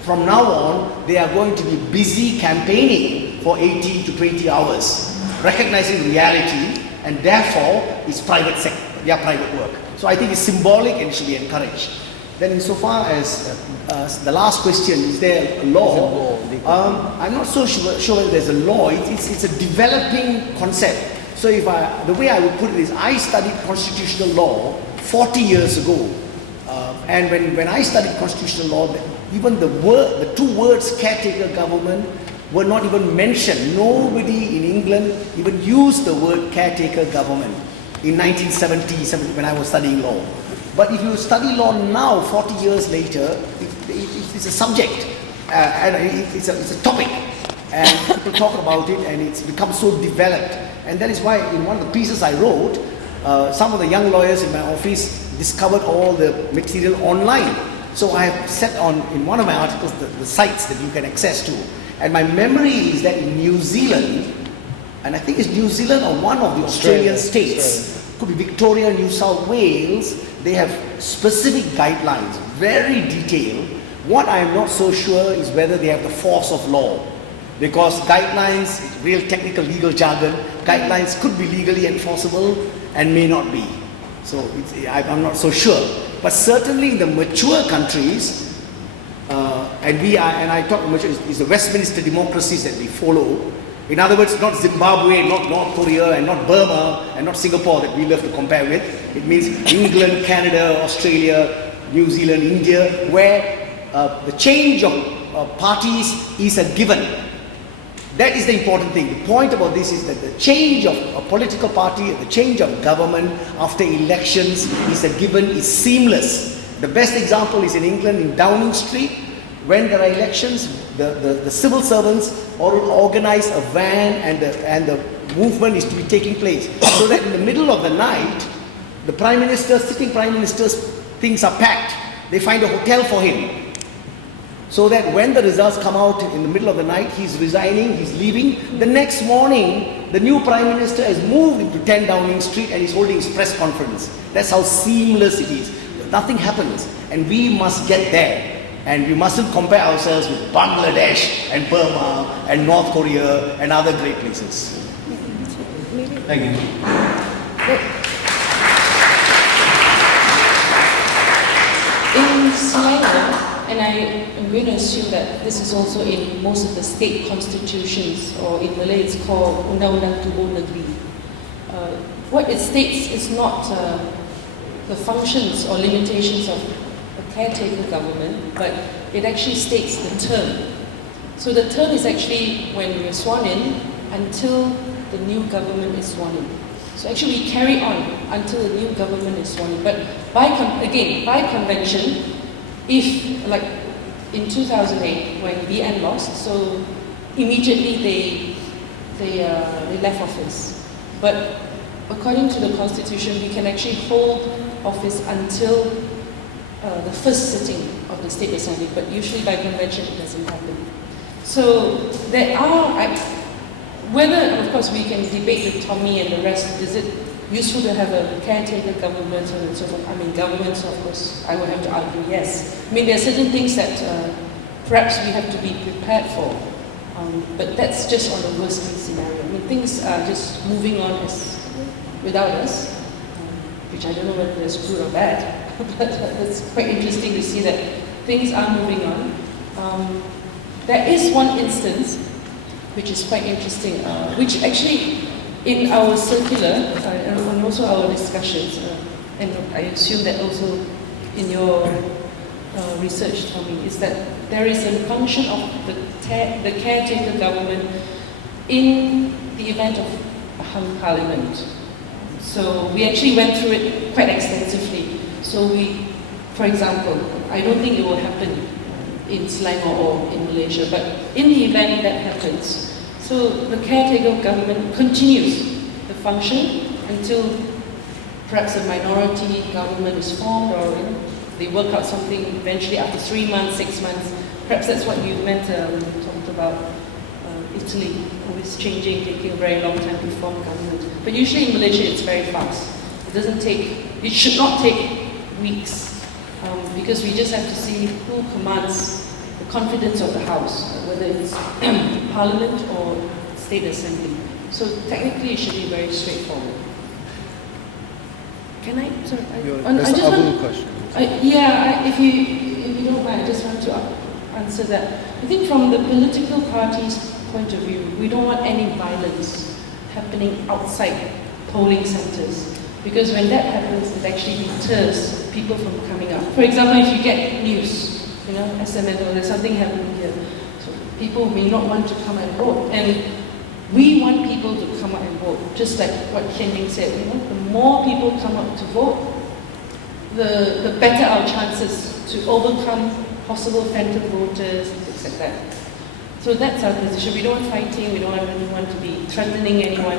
from now on, they are going to be busy campaigning for 18 to 20 hours, recognizing reality, and therefore it's private sector, their private work. So I think it's symbolic and it should be encouraged. Then insofar as the last question, is there a law? I'm not so sure whether there's a law. It's a developing concept. So the way I would put it is, I studied constitutional law 40 years ago. And when I studied constitutional law, even the two words caretaker government were not even mentioned. Nobody in England even used the word caretaker government in 1970 when I was studying law. But if you study law now, 40 years later, it's a subject, and it's a topic, and people talk about it, and it's become so developed. And that is why in one of the pieces I wrote, some of the young lawyers in my office discovered all the material online. So I have set on, in one of my articles, the sites that you can access to. And my memory is that in New Zealand, and I think it's New Zealand or one of the Australian states, could be Victoria, New South Wales, they have specific guidelines, very detailed. What I am not so sure is whether they have the force of law. Because guidelines, real technical legal jargon, guidelines could be legally enforceable and may not be. So I'm not so sure. But certainly in the mature countries, and I talk mature, is the Westminster democracies that we follow. In other words, not Zimbabwe, not North Korea, and not Burma, and not Singapore that we love to compare with. It means England, Canada, Australia, New Zealand, India, where the change of parties is a given. That is the important thing. The point about this is that the change of a political party, the change of government after elections is a given, is seamless. The best example is in England, in Downing Street, when there are elections, the civil servants organize a van and the movement is to be taking place. So that in the middle of the night, the Prime Minister, sitting Prime Minister's things are packed. They find a hotel for him. So that when the results come out in the middle of the night, he's resigning, he's leaving. The next morning, the new Prime Minister has moved into 10 Downing Street and he's holding his press conference. That's how seamless it is. Nothing happens. And we must get there. And we mustn't compare ourselves with Bangladesh and Burma and North Korea and other great places. Thank you. In Selangor, and I am going to assume that this is also in most of the state constitutions, or in Malay it's called Undang-Undang Tubuh Negeri. What it states is not the functions or limitations of a caretaker government, but it actually states the term. So the term is actually when we're sworn in until the new government is sworn in. So actually we carry on until the new government is sworn in. But by convention, if, like in 2008 when BN lost, so immediately they left office. But according to the constitution, we can actually hold office until the first sitting of the State Assembly, but usually by convention it doesn't happen. So there are, whether, of course, we can debate with Tommy and the rest, is it useful to have a caretaker government and so forth? I mean, governments, of course, I would have to argue yes. I mean, there are certain things that perhaps we have to be prepared for, but that's just on the worst case scenario. I mean, things are just moving on without us, which I don't know whether that's good or bad, but it's quite interesting to see that things are moving on. There is one instance which is quite interesting, which actually in our circular and also our discussions, and I assume that also in your research tell me is that there is a function of the caretaker government in the event of a hung parliament. So we actually went through it quite extensively. So for example, I don't think it will happen in Selangor or in Malaysia, but in the event that happens, so the caretaker government continues the function until perhaps a minority government is formed, or they work out something eventually after 3 months, 6 months. Perhaps that's what you meant when you talked about Italy, always changing, taking a very long time to form government. But usually in Malaysia it's very fast. It should not take weeks, because we just have to see who commands the confidence of the House, whether it's Parliament or State Assembly. So technically it should be very straightforward. Can I, sorry, That's the other question. if you don't mind, I just want to answer that. I think from the political party's point of view, we don't want any violence happening outside polling centers, because when that happens, it actually deters people from coming out. For example, if you get news, SMS, or there's something happening here, so people may not want to come and vote, and we want people to come out and vote, just like what Ken Ying said. The more people come out to vote, the better our chances to overcome possible phantom voters, things like that. So that's our position. We don't want fighting. We don't want anyone to be threatening anyone.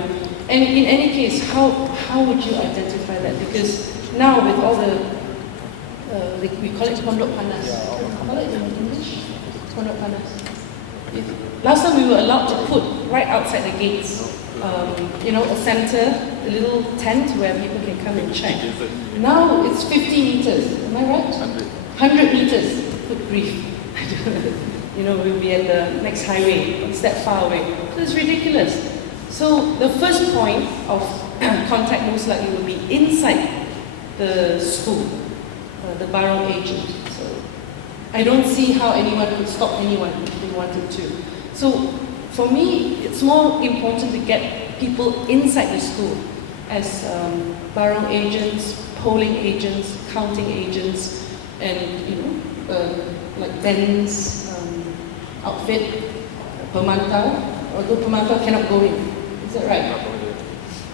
And in any case, how would you identify that? Because now with all we call it pondok panas. Call it in English? Pondok panas. Last time we were allowed to put right outside the gates, a center, a little tent where people can come and check. Now it's 50 meters, am I right? 100 meters. Good grief. We'll be at the next highway. It's that far away. So it's ridiculous. So the first point of contact most likely will be inside the school, the barong agent. So I don't see how anyone could stop anyone if they wanted to. So for me, it's more important to get people inside the school as barong agents, polling agents, counting agents, and like Ben's outfit, pemantau, although pemantau cannot go in. Is that right?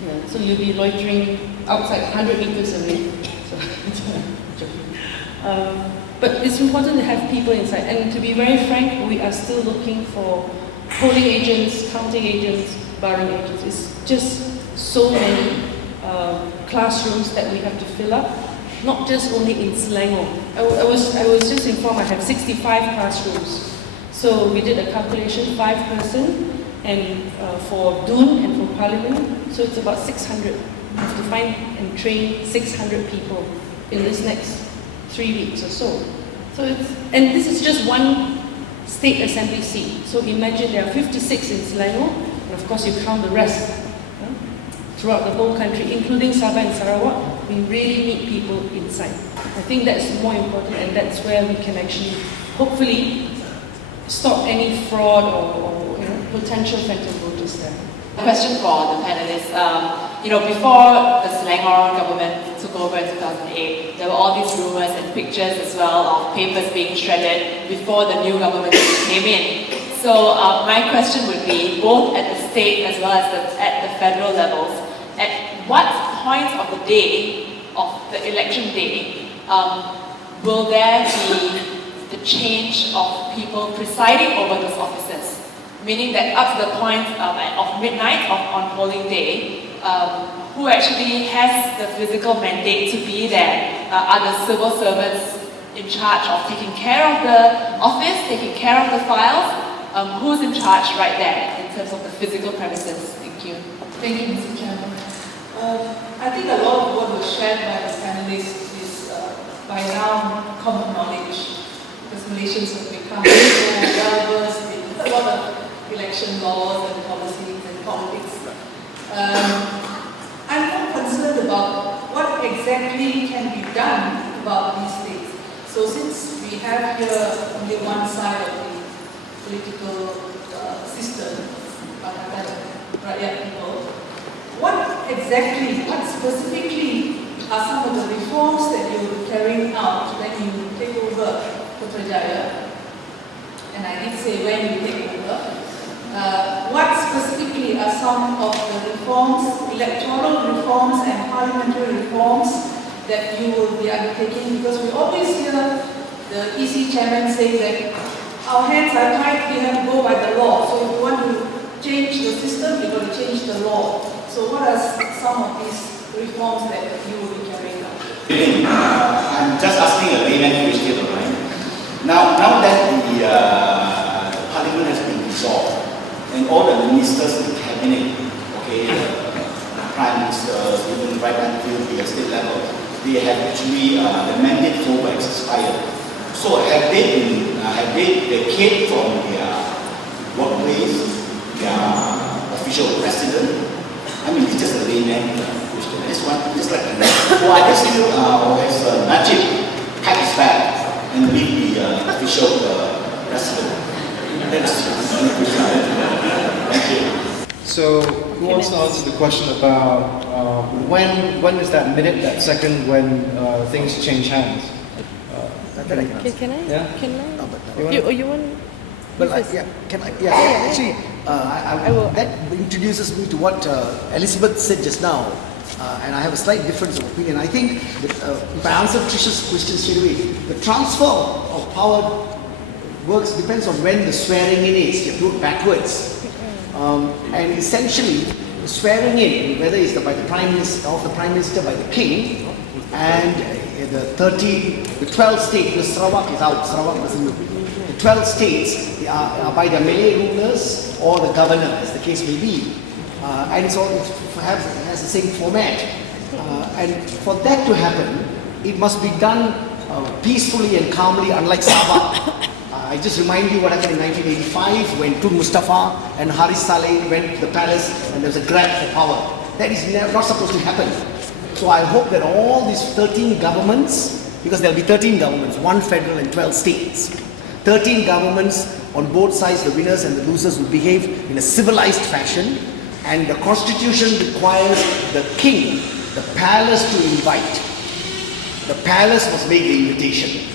Yeah, so you'll be loitering outside 100 meters away. So, but it's important to have people inside. And to be very frank, we are still looking for polling agents, counting agents, barring agents. It's just so many classrooms that we have to fill up. Not just only in Selangor. I was just informed I have 65 classrooms. So we did a calculation, 5 person, and for Dun and for Parliament, so it's about 600. We have to find and train 600 people in this next 3 weeks or so. And this is just one state assembly seat. So imagine there are 56 in Selangor, and of course you count the rest. Throughout the whole country, including Sabah and Sarawak, we really need people inside. I think that's more important, and that's where we can actually, hopefully, stop any fraud or potential phantom voters there. A question for the panelists. Before the Selangor government took over in 2008, there were all these rumors and pictures as well of papers being shredded before the new government came in. So my question would be, both at the state as well as at the federal levels, at what point of the day, of the election day, will there be the change of people presiding over those offices? Meaning that up to the point of midnight on polling day, who actually has the physical mandate to be there? Are the civil servants in charge of taking care of the office, taking care of the files? Who's in charge right there in terms of the physical premises? Thank you. Thank you, Mr. Chairman. I think a lot of what was shared by the panelists is by now common knowledge, because Malaysians have become so well versed in a lot of election laws and policies and politics. I'm more concerned about what exactly can be done about these things. So since we have here only one side of the political system, rakyat people, what specifically are some of the reforms that you're carrying out when you take over Putrajaya? And I did say when you take over. What specifically are some of the reforms, electoral reforms and parliamentary reforms that you will be undertaking? Because we always hear the EC chairman say that our hands are tied, we have to go by the law. So if you want to change the system, you've got to change the law. So what are some of these reforms that you will be carrying out? I'm just asking a layman question, right? Now that the parliament has been dissolved, and all the ministers in the cabinet, okay, the prime ministers, even right until the state level, they have actually the mandate for expired. So have they vacate from their workplace, their official residence? I mean, it's just a layman question. Just like or are they still, or has Najib packed his bag and leave the official residence? Thank you. So, who wants to answer the question about when is that minute, that second when things change hands? Can I? Yeah? Can I? No, but You want? yeah, can I? Yeah, actually, that introduces me to what Elizabeth said just now, and I have a slight difference of opinion. I think that, if I answer Trish's question straight away, the transfer of power works depends on when the swearing in is. You have to do it backwards. And essentially, the swearing in, whether it's by the Prime Minister, of the Prime Minister, by the King, and the 12 states, because Sarawak is out, Sarawak doesn't look. The 12 states are by the Malay rulers or the governor, as the case may be. And it perhaps has the same format. And for that to happen, it must be done peacefully and calmly, unlike Sabah. I just remind you what happened in 1985 when Tun Mustafa and Haris Saleh went to the palace and there was a grab for power. That is not supposed to happen. So I hope that all these 13 governments, because there will be 13 governments, 1 federal and 12 states, 13 governments on both sides, the winners and the losers, will behave in a civilized fashion, and the constitution requires the king, the palace, to invite. The palace must make the invitation.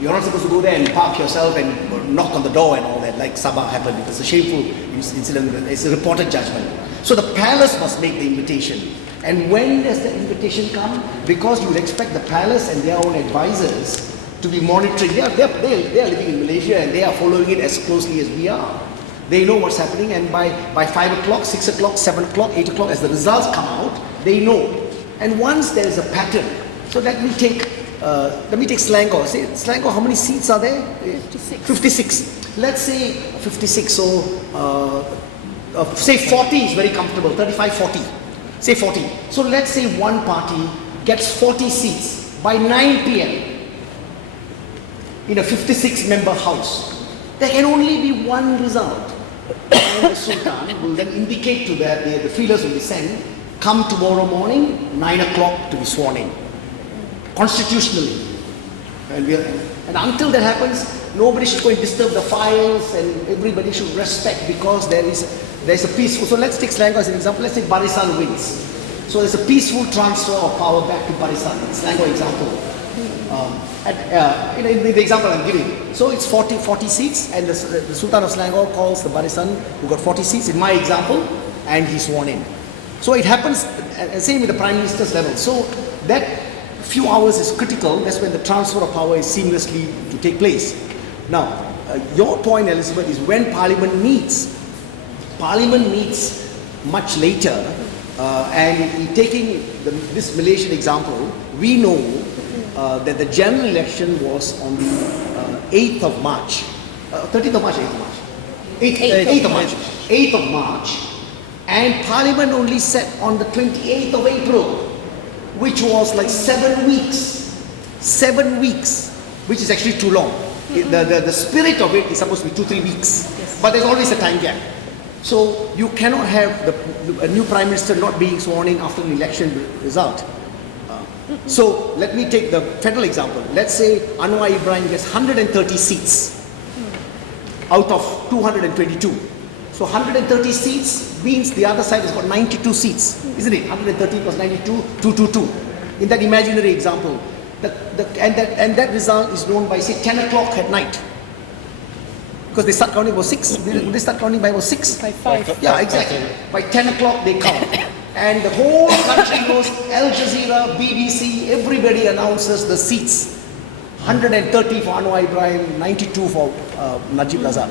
You're not supposed to go there and park yourself and knock on the door and all that, like Sabah happened. It was a shameful incident. It's a reported judgment. So the palace must make the invitation. And when does the invitation come? Because you would expect the palace and their own advisors to be monitoring. They are living in Malaysia and they are following it as closely as we are. They know what's happening, and by 5 o'clock, 6 o'clock, 7 o'clock, 8 o'clock, as the results come out, they know. And once there is a pattern, so let me take Selangor. Say, Selangor, how many seats are there? 56. 56. Let's say 56, so say 40 is very comfortable, 35, 40. Say 40. So let's say one party gets 40 seats by 9 p.m. in a 56-member house. There can only be one result. And the Sultan will then indicate to the feelers will be sent, come tomorrow morning, 9 o'clock to be sworn in. Constitutionally. And until that happens, nobody should go and disturb the files, and everybody should respect, because there is a peaceful. So let's take Selangor as an example. Let's say Barisan wins. So there's a peaceful transfer of power back to Barisan. Selangor example. In the example I'm giving. So it's 40 seats, and the Sultan of Selangor calls the Barisan who got 40 seats in my example, and he's sworn in. So it happens, same with the Prime Minister's level. So that few hours is critical. That's when the transfer of power is seamlessly to take place. Now, your point, Elizabeth, is when Parliament meets. Parliament meets much later, and in taking this Malaysian example, we know that the general election was on the 8th of March. 13th of March, 8th of March. 8th of March. 8th of March. And Parliament only sat on the 28th of April. Which was like 7 weeks. 7 weeks, which is actually too long. The spirit of it is supposed to be 2-3 weeks. Yes. But there's always a time gap. So you cannot have a new Prime Minister not being sworn in after an election result. So let me take the federal example. Let's say Anwar Ibrahim gets 130 seats out of 222. So 130 seats means the other side has got 92 seats, isn't it? 130 plus 92, 222. in that imaginary example, and that result is known by, say, 10 o'clock at night. Because they start counting about 6. They start counting by about 6. By 5. Yeah, exactly. By 10 o'clock they count. And the whole country knows, Al Jazeera, BBC, everybody announces the seats. 130 for Anwar Ibrahim, 92 for Najib Razak.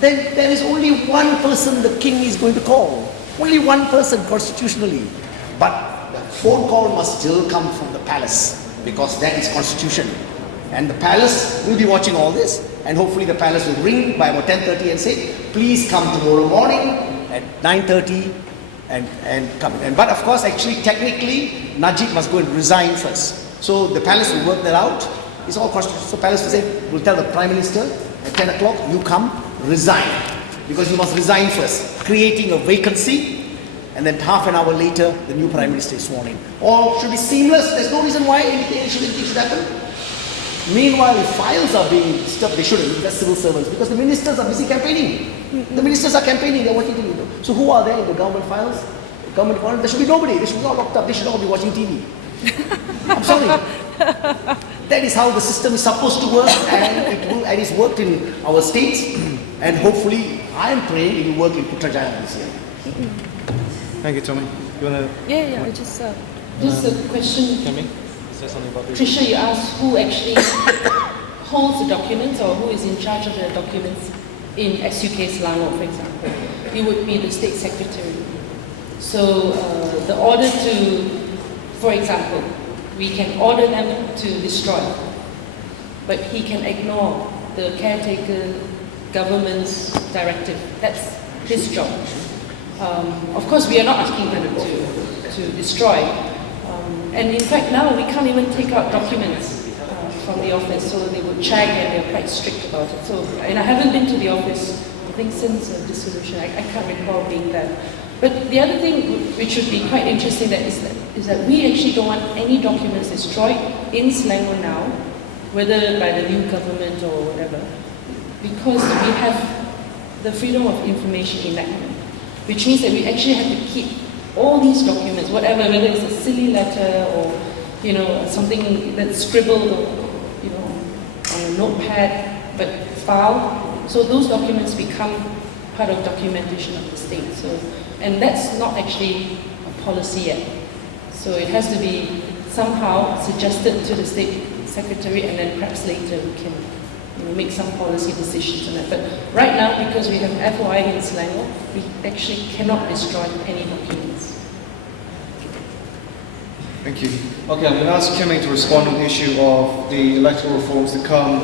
Then there is only one person the king is going to call. Only one person constitutionally. But the phone call must still come from the palace, because that is constitution. And the palace will be watching all this, and hopefully the palace will ring by about 10:30 and say, please come tomorrow morning at 9:30 and come. But of course, actually, technically, Najib must go and resign first. So the palace will work that out. It's all constitutional. So palace will say, will tell the Prime Minister at 10 o'clock, you come, resign. Because you must resign first, creating a vacancy, and then half an hour later, the new Prime Minister is sworn in. Or should be seamless. There's no reason why anything should happen. Meanwhile, if files are being disturbed, they shouldn't. That's civil servants, because the ministers are busy campaigning. The ministers are campaigning. They're watching TV. So who are there in the government files? The government files. There should be nobody. They should be all locked up. They should all be watching TV. I'm sorry. That is how the system is supposed to work, and it will. And it's worked in our states, and hopefully, I am praying it will work in Putrajaya this year. Thank you, Tommy. You wanna? Yeah, I just... Just a question. Tommy, say something about this. Trisha, you asked who actually holds the documents, or who is in charge of the documents in SUK Selangor, for example. It would be the State Secretary. So the order to, for example, we can order them to destroy, but he can ignore the caretaker government's directive. That's his job. Of course, we are not asking them to destroy. And in fact, now we can't even take out documents from the office, so they would check, and they're quite strict about it. So, and I haven't been to the office, I think, since dissolution. I can't recall being there. But the other thing which would be quite interesting is that we actually don't want any documents destroyed in Selangor now, whether by the new government or whatever, because we have the Freedom of Information Enactment, which means that we actually have to keep all these documents, whatever, whether it's a silly letter or, you know, something that's scribbled, or, you know, on a notepad, but filed. So those documents become part of documentation of the state. So, and that's not actually a policy yet. So it has to be somehow suggested to the State Secretary, and then perhaps later we can, you know, make some policy decisions on that. But right now, because we have FOI in Selangor, we actually cannot destroy any documents. Thank you. Okay, I'm going to ask Kim to respond on the issue of the electoral reforms to come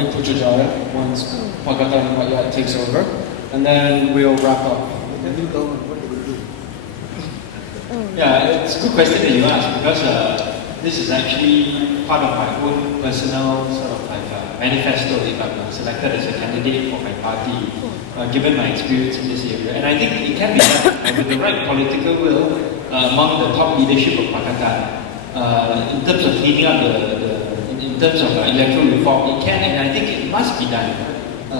in Putrajaya once Pakatan Rakyat takes over, and then we'll wrap up. The new government, what they will do? Yeah, it's a good question that you asked, because this is actually part of my own personal sort of like manifesto if I'm selected as a candidate for my party, given my experience in this area. And I think it can be done with the right political will among the top leadership of Pakatan. In terms of cleaning up in terms of electoral reform, it can, and I think it must be done.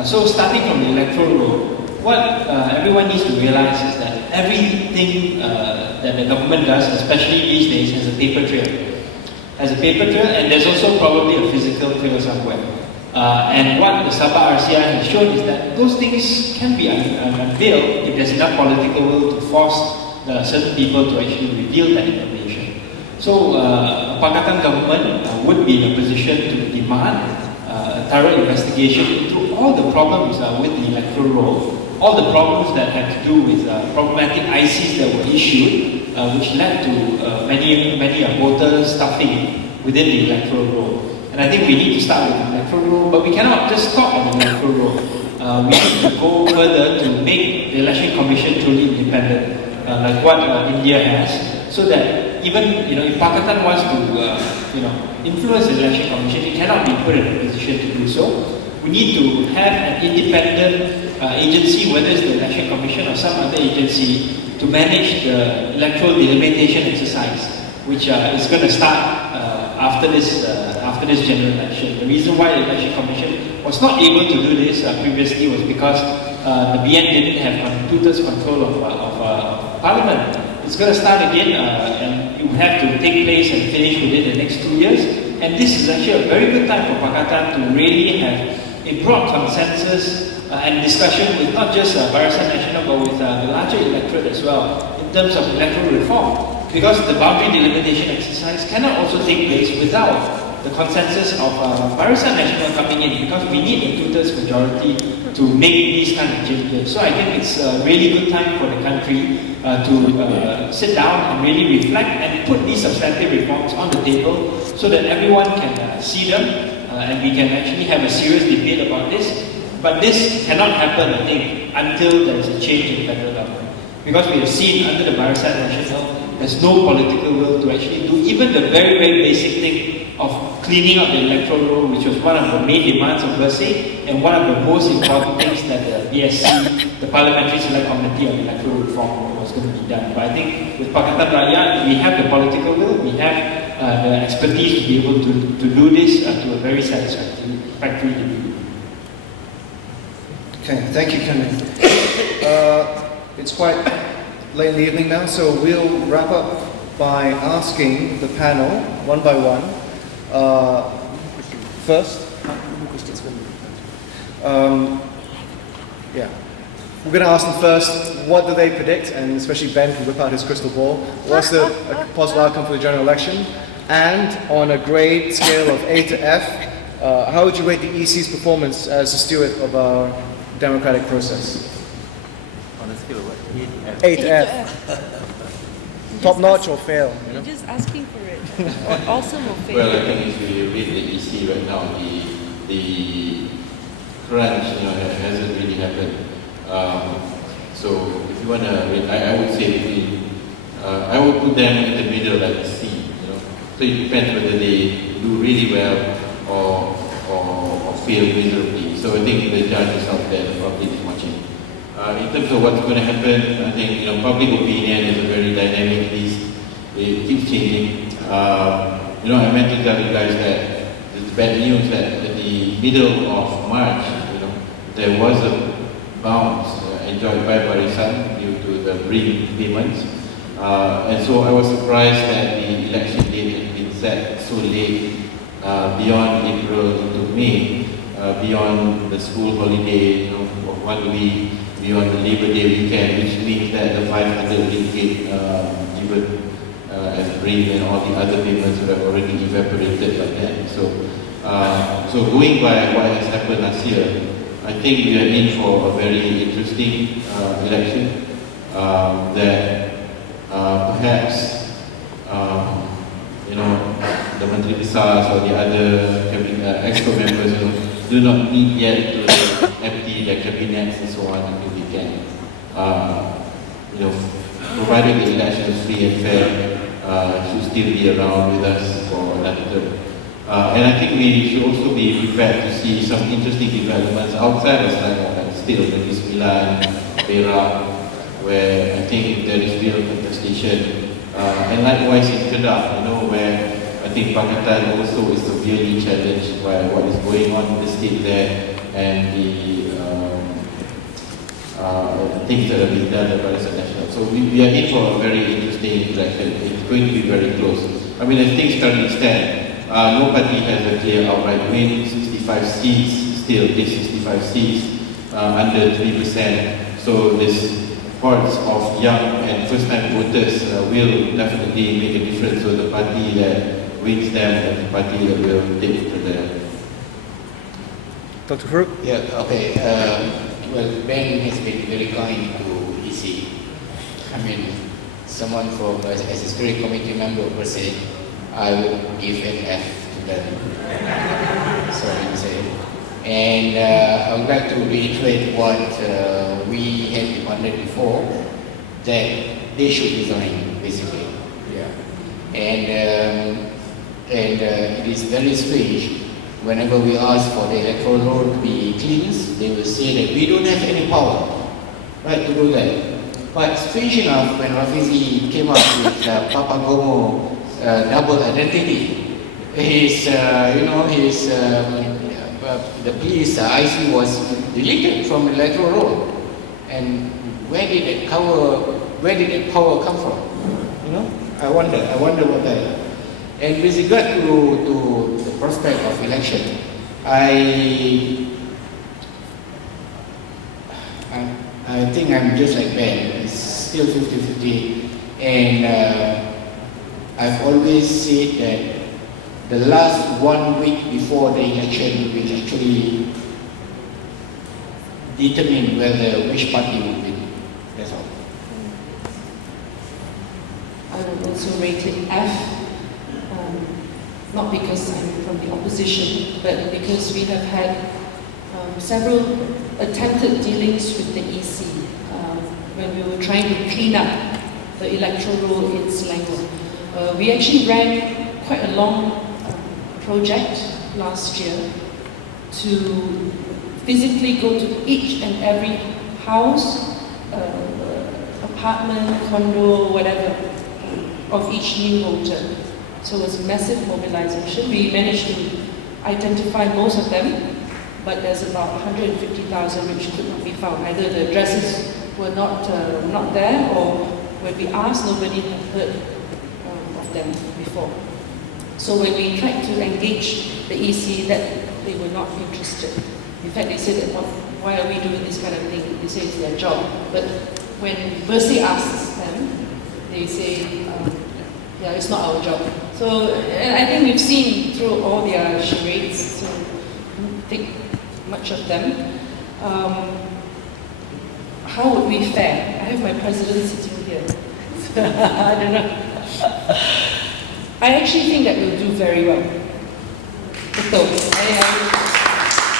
So starting from the electoral road, what everyone needs to realize is that everything that the government does, especially these days, has a paper trail. Has a paper trail, and there's also probably a physical trail somewhere. And what the Sabah RCI has shown is that those things can be unveiled if there's enough political will to force certain people to actually reveal that information. So a Pakatan government would be in a position to demand a thorough investigation into all the problems with the electoral roll, all the problems that have to do with problematic ICs that were issued, which led to many voter stuffing within the electoral roll. And I think we need to start with the electoral roll, but we cannot just stop at the electoral roll. We need to go further to make the election commission truly independent, like what India has, so that even if Pakatan wants to influence the election commission, it cannot be put in a position to do so. We need to have an independent agency, whether it's the election commission or some other agency, to manage the electoral delimitation exercise, which is going to start after this general election. The reason why the election commission was not able to do this previously was because the BN didn't have two-thirds control of Parliament. it's going to start again, and it will have to take place and finish within the next 2 years. And this is actually a very good time for Pakatan to really have a broad consensus and discussion with not just Barisan Nasional, but with the larger electorate as well, in terms of electoral reform. Because the boundary delimitation exercise cannot also take place without the consensus of Barisan Nasional coming in, because we need a two-thirds majority to make these kind of changes. So I think it's a really good time for the country to sit down and really reflect and put these substantive reforms on the table so that everyone can see them and we can actually have a serious debate about this. But this cannot happen, I think, until there is a change in federal government. Because we have seen under the Barisan Nasional, there's no political will to actually do even the very, very basic thing of cleaning up the electoral roll, which was one of the main demands of Bersih, and one of the most important things that the BSC, the Parliamentary Select Committee on Electoral Reform, was going to be done. But I think with Pakatan Rakyat, we have the political will, we have the expertise to be able to do this to a very satisfactory degree. Okay, thank you, Ken. It's quite late in the evening now, so we'll wrap up by asking the panel, one by one. First, we're going to ask them first, what do they predict, and especially Ben can whip out his crystal ball. What's the possible outcome for the general election? And on a grade scale of A to F, how would you rate the EC's performance as a steward of our democratic process? On a scale of what? A to F. Top notch or fail? You know? You're just asking for it. Or awesome or fail. Well, I think if you read the EC right now, the crunch hasn't really happened. So if you want to read, I would say I would put them in the middle like C. So it depends whether they do really well or fail miserably. So I think the judges out there, the public is watching. In terms of what's going to happen, I think public opinion is a very dynamic beast. It keeps changing. I meant to tell you guys that it's bad news that at the middle of March, there was a bounce enjoyed by Barisan due to the BRIM payments. And so I was surprised that the election date had been set so late, beyond April into May, beyond the school holiday of 1 week, beyond the Labor Day weekend, which means that the 500 ringgit given as BRIM and all the other payments would have already evaporated by then. So going by what has happened last year, I think we are in for a very interesting election that perhaps the Menteri Besar or the other exco members do not need yet to empty their cabinets and so on until we can. Provided the election is free and fair, should still be around with us for another term. And I think we should also be prepared to see some interesting developments outside of Selangor, like still Negeri Sembilan, Perak, where I think there is real contestation. And likewise in Kedah, where I think Pakatan also is severely challenged by what is going on in the state there and the things that have been done by Barisan Nasional. So we are in for a very interesting election. It's going to be very close. I mean, as things currently stand, no party has a clear outright win. 65 seats, still this 65 seats, under 3%. So this hordes of young and first-time voters will definitely make a difference. So the party that wins them and the party that will take it to the... Dr. Farooq? Yeah, okay. Well, Ben has been very kind to EC. I mean, someone from, as a steering committee member per se, I would give an F to them. Sorry to say. And I would like to reiterate what we had demanded before, that they should resign, basically. Yeah. And it is very strange. Whenever we ask for the electoral roll to be cleansed, they will say that we don't have any power, right, to do that. But strange enough, when Rafizi came up with Papa Gomo double identity, his, the police IC was deleted from the electoral roll. And where did that power come from? You know, I wonder what that. And with regard to the prospect of election, I think I'm just like Ben. It's still 50-50, and I've always said that the last 1 week before the election will actually determine whether which party will win. That's all. I would also rate it F, not because I'm from the opposition, but because we have had several attempted dealings with the EC when we were trying to clean up the electoral roll in Selangor. We actually ran quite a long project last year to physically go to each and every house, apartment, condo, whatever, of each new voter. So it was a massive mobilization. We managed to identify most of them, but there's about 150,000 which could not be found. Either the addresses were not there, or when we asked, nobody had heard of them before. So when we tried to engage the EC, that they were not interested. In fact, they said, that, why are we doing this kind of thing? They say it's their job. But when Bersi asks them, they say, yeah, it's not our job. So, and I think we've seen through all their charades, so I don't think much of them. How would we fare? I have my president sitting here. I don't know. I actually think that we'll do very well. Betul.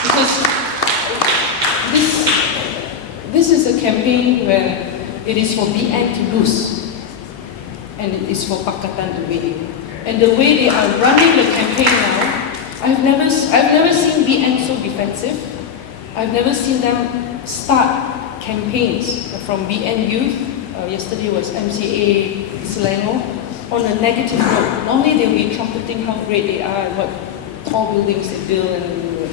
Because this is a campaign where it is for BN to lose, and it is for Pakatan to win. And the way they are running the campaign now, I've never seen BN so defensive. I've never seen them start campaigns from BN Youth. Yesterday was MCA Selangor on a negative note. Normally they'll be trumpeting how great they are and what tall buildings they build and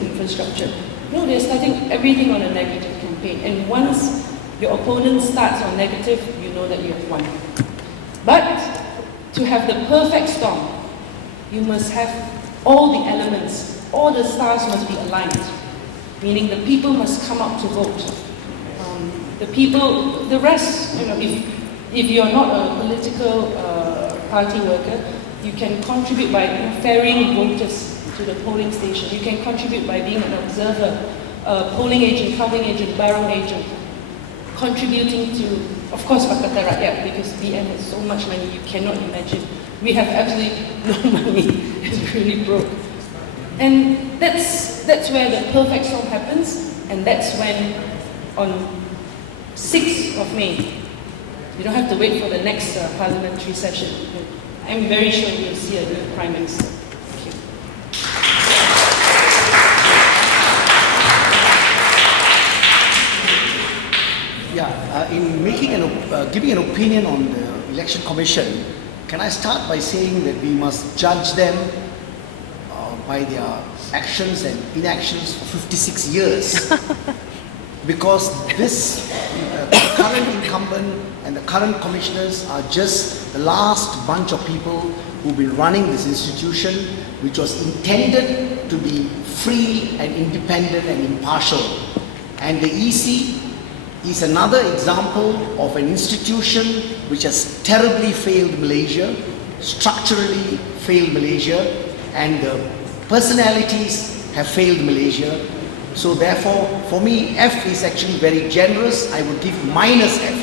infrastructure. No, they're starting everything on a negative campaign. And once your opponent starts on negative, you know that you have won. But to have the perfect storm, you must have all the elements, all the stars must be aligned. Meaning the people must come out to vote. The people, the rest, if you're not a political party worker, you can contribute by ferrying voters to the polling station. You can contribute by being an observer, polling agent, counting agent, barrel agent, contributing to, of course, Pakatan Rakyat, because BN has so much money you cannot imagine. We have absolutely no money. It's really broke. And that's where the perfect storm happens, and that's when on 6th of May, you don't have to wait for the next parliamentary session. I'm very sure you'll see a new Prime Minister. Thank you. Yeah, in making giving an opinion on the Election Commission, can I start by saying that we must judge them by their actions and inactions for 56 years? Because this current incumbent and the current commissioners are just the last bunch of people who've been running this institution, which was intended to be free and independent and impartial. And the EC is another example of an institution which has terribly failed Malaysia, structurally failed Malaysia, and the personalities have failed Malaysia. So therefore, for me, F is actually very generous. I would give -F.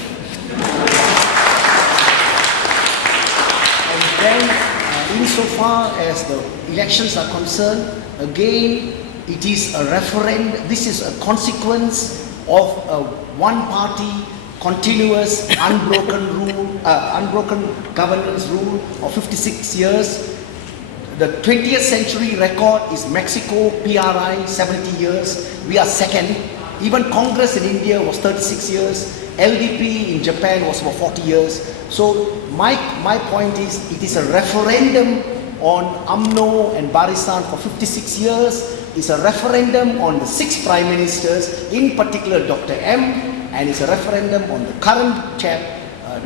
And then, insofar as the elections are concerned, again, it is a referendum. This is a consequence of a one-party, continuous, unbroken governance rule of 56 years. The 20th century record is Mexico, PRI, 70 years. We are second. Even Congress in India was 36 years. LDP in Japan was for 40 years. So my point is, it is a referendum on UMNO and Barisan for 56 years. It's a referendum on the 6 prime ministers, in particular Dr. M, and it's a referendum on the current chap,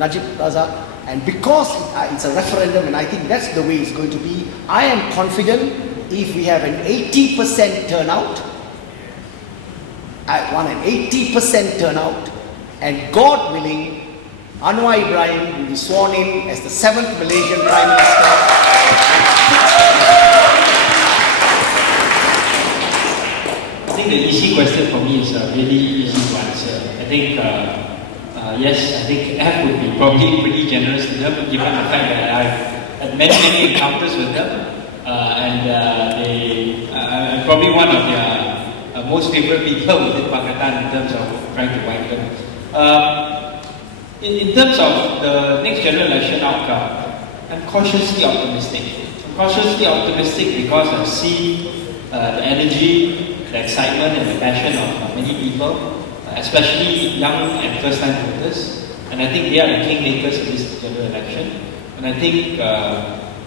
Najib Razak, And because it's a referendum, and I think that's the way it's going to be, I am confident if we have an 80% turnout, I want an 80% turnout, and God willing, Anwar Ibrahim will be sworn in as the 7th Malaysian Prime Minister. I think the easy question for me is really easy to answer. I think, yes, I think F would be probably pretty generous to them, given the fact that I've had many encounters with them, I'm probably one of their most favorite people within Pakatan in terms of trying to wipe them. In terms of the next general election outcome, I'm cautiously optimistic. I'm cautiously optimistic because I've seen the energy, the excitement and the passion of many people, especially young and first-time voters. And I think they are the kingmakers of this general election. And I think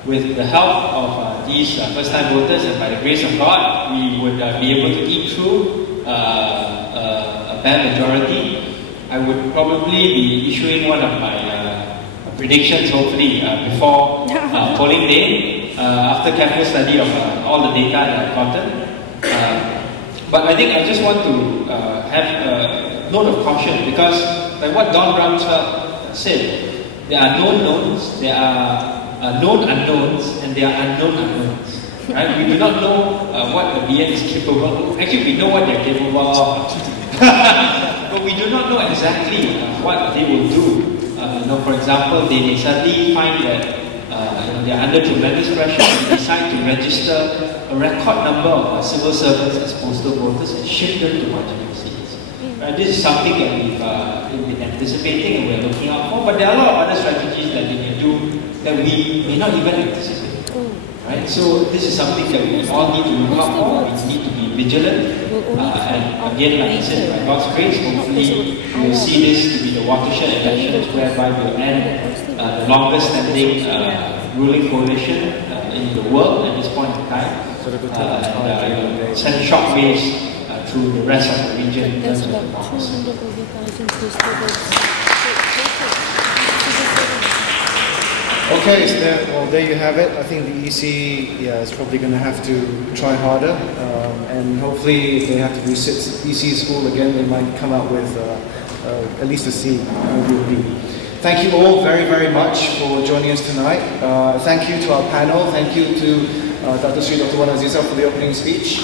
with the help of these first-time voters and by the grace of God, we would be able to eke through a bare majority. I would probably be issuing one of my predictions, hopefully, before polling day, after careful study of all the data that I've gotten. But I think I just want to have a note of caution, because like what Don Rumsfeld said, there are known knowns, there are known unknowns, and there are unknown unknowns. Right? We do not know what the BN is capable of. Actually, we know what they're capable of. But we do not know exactly what they will do. For example, they may suddenly find that they are under tremendous pressure and decide to register a record number of civil servants as postal voters and shift them to marginal seats. This is something that we've been anticipating and we're looking out for. But there are a lot of other strategies that they can do that we may not even anticipate. Right? So this is something that we all need to look out for. We need to be vigilant. And again, like I said, by God's grace, hopefully we will see this to be the watershed elections whereby we'll end the longest standing ruling coalition in the world at this point in time. And send shockwaves through the rest of the region in terms of democracy. Okay, so there you have it. I think the EC is probably going to have to try harder, and hopefully if they have to resit EC school again, they might come out with at least a C. Thank you all very much for joining us tonight. Thank you to our panel. Thank you to Dr. Sri Dr. Wan Azizah for the opening speech.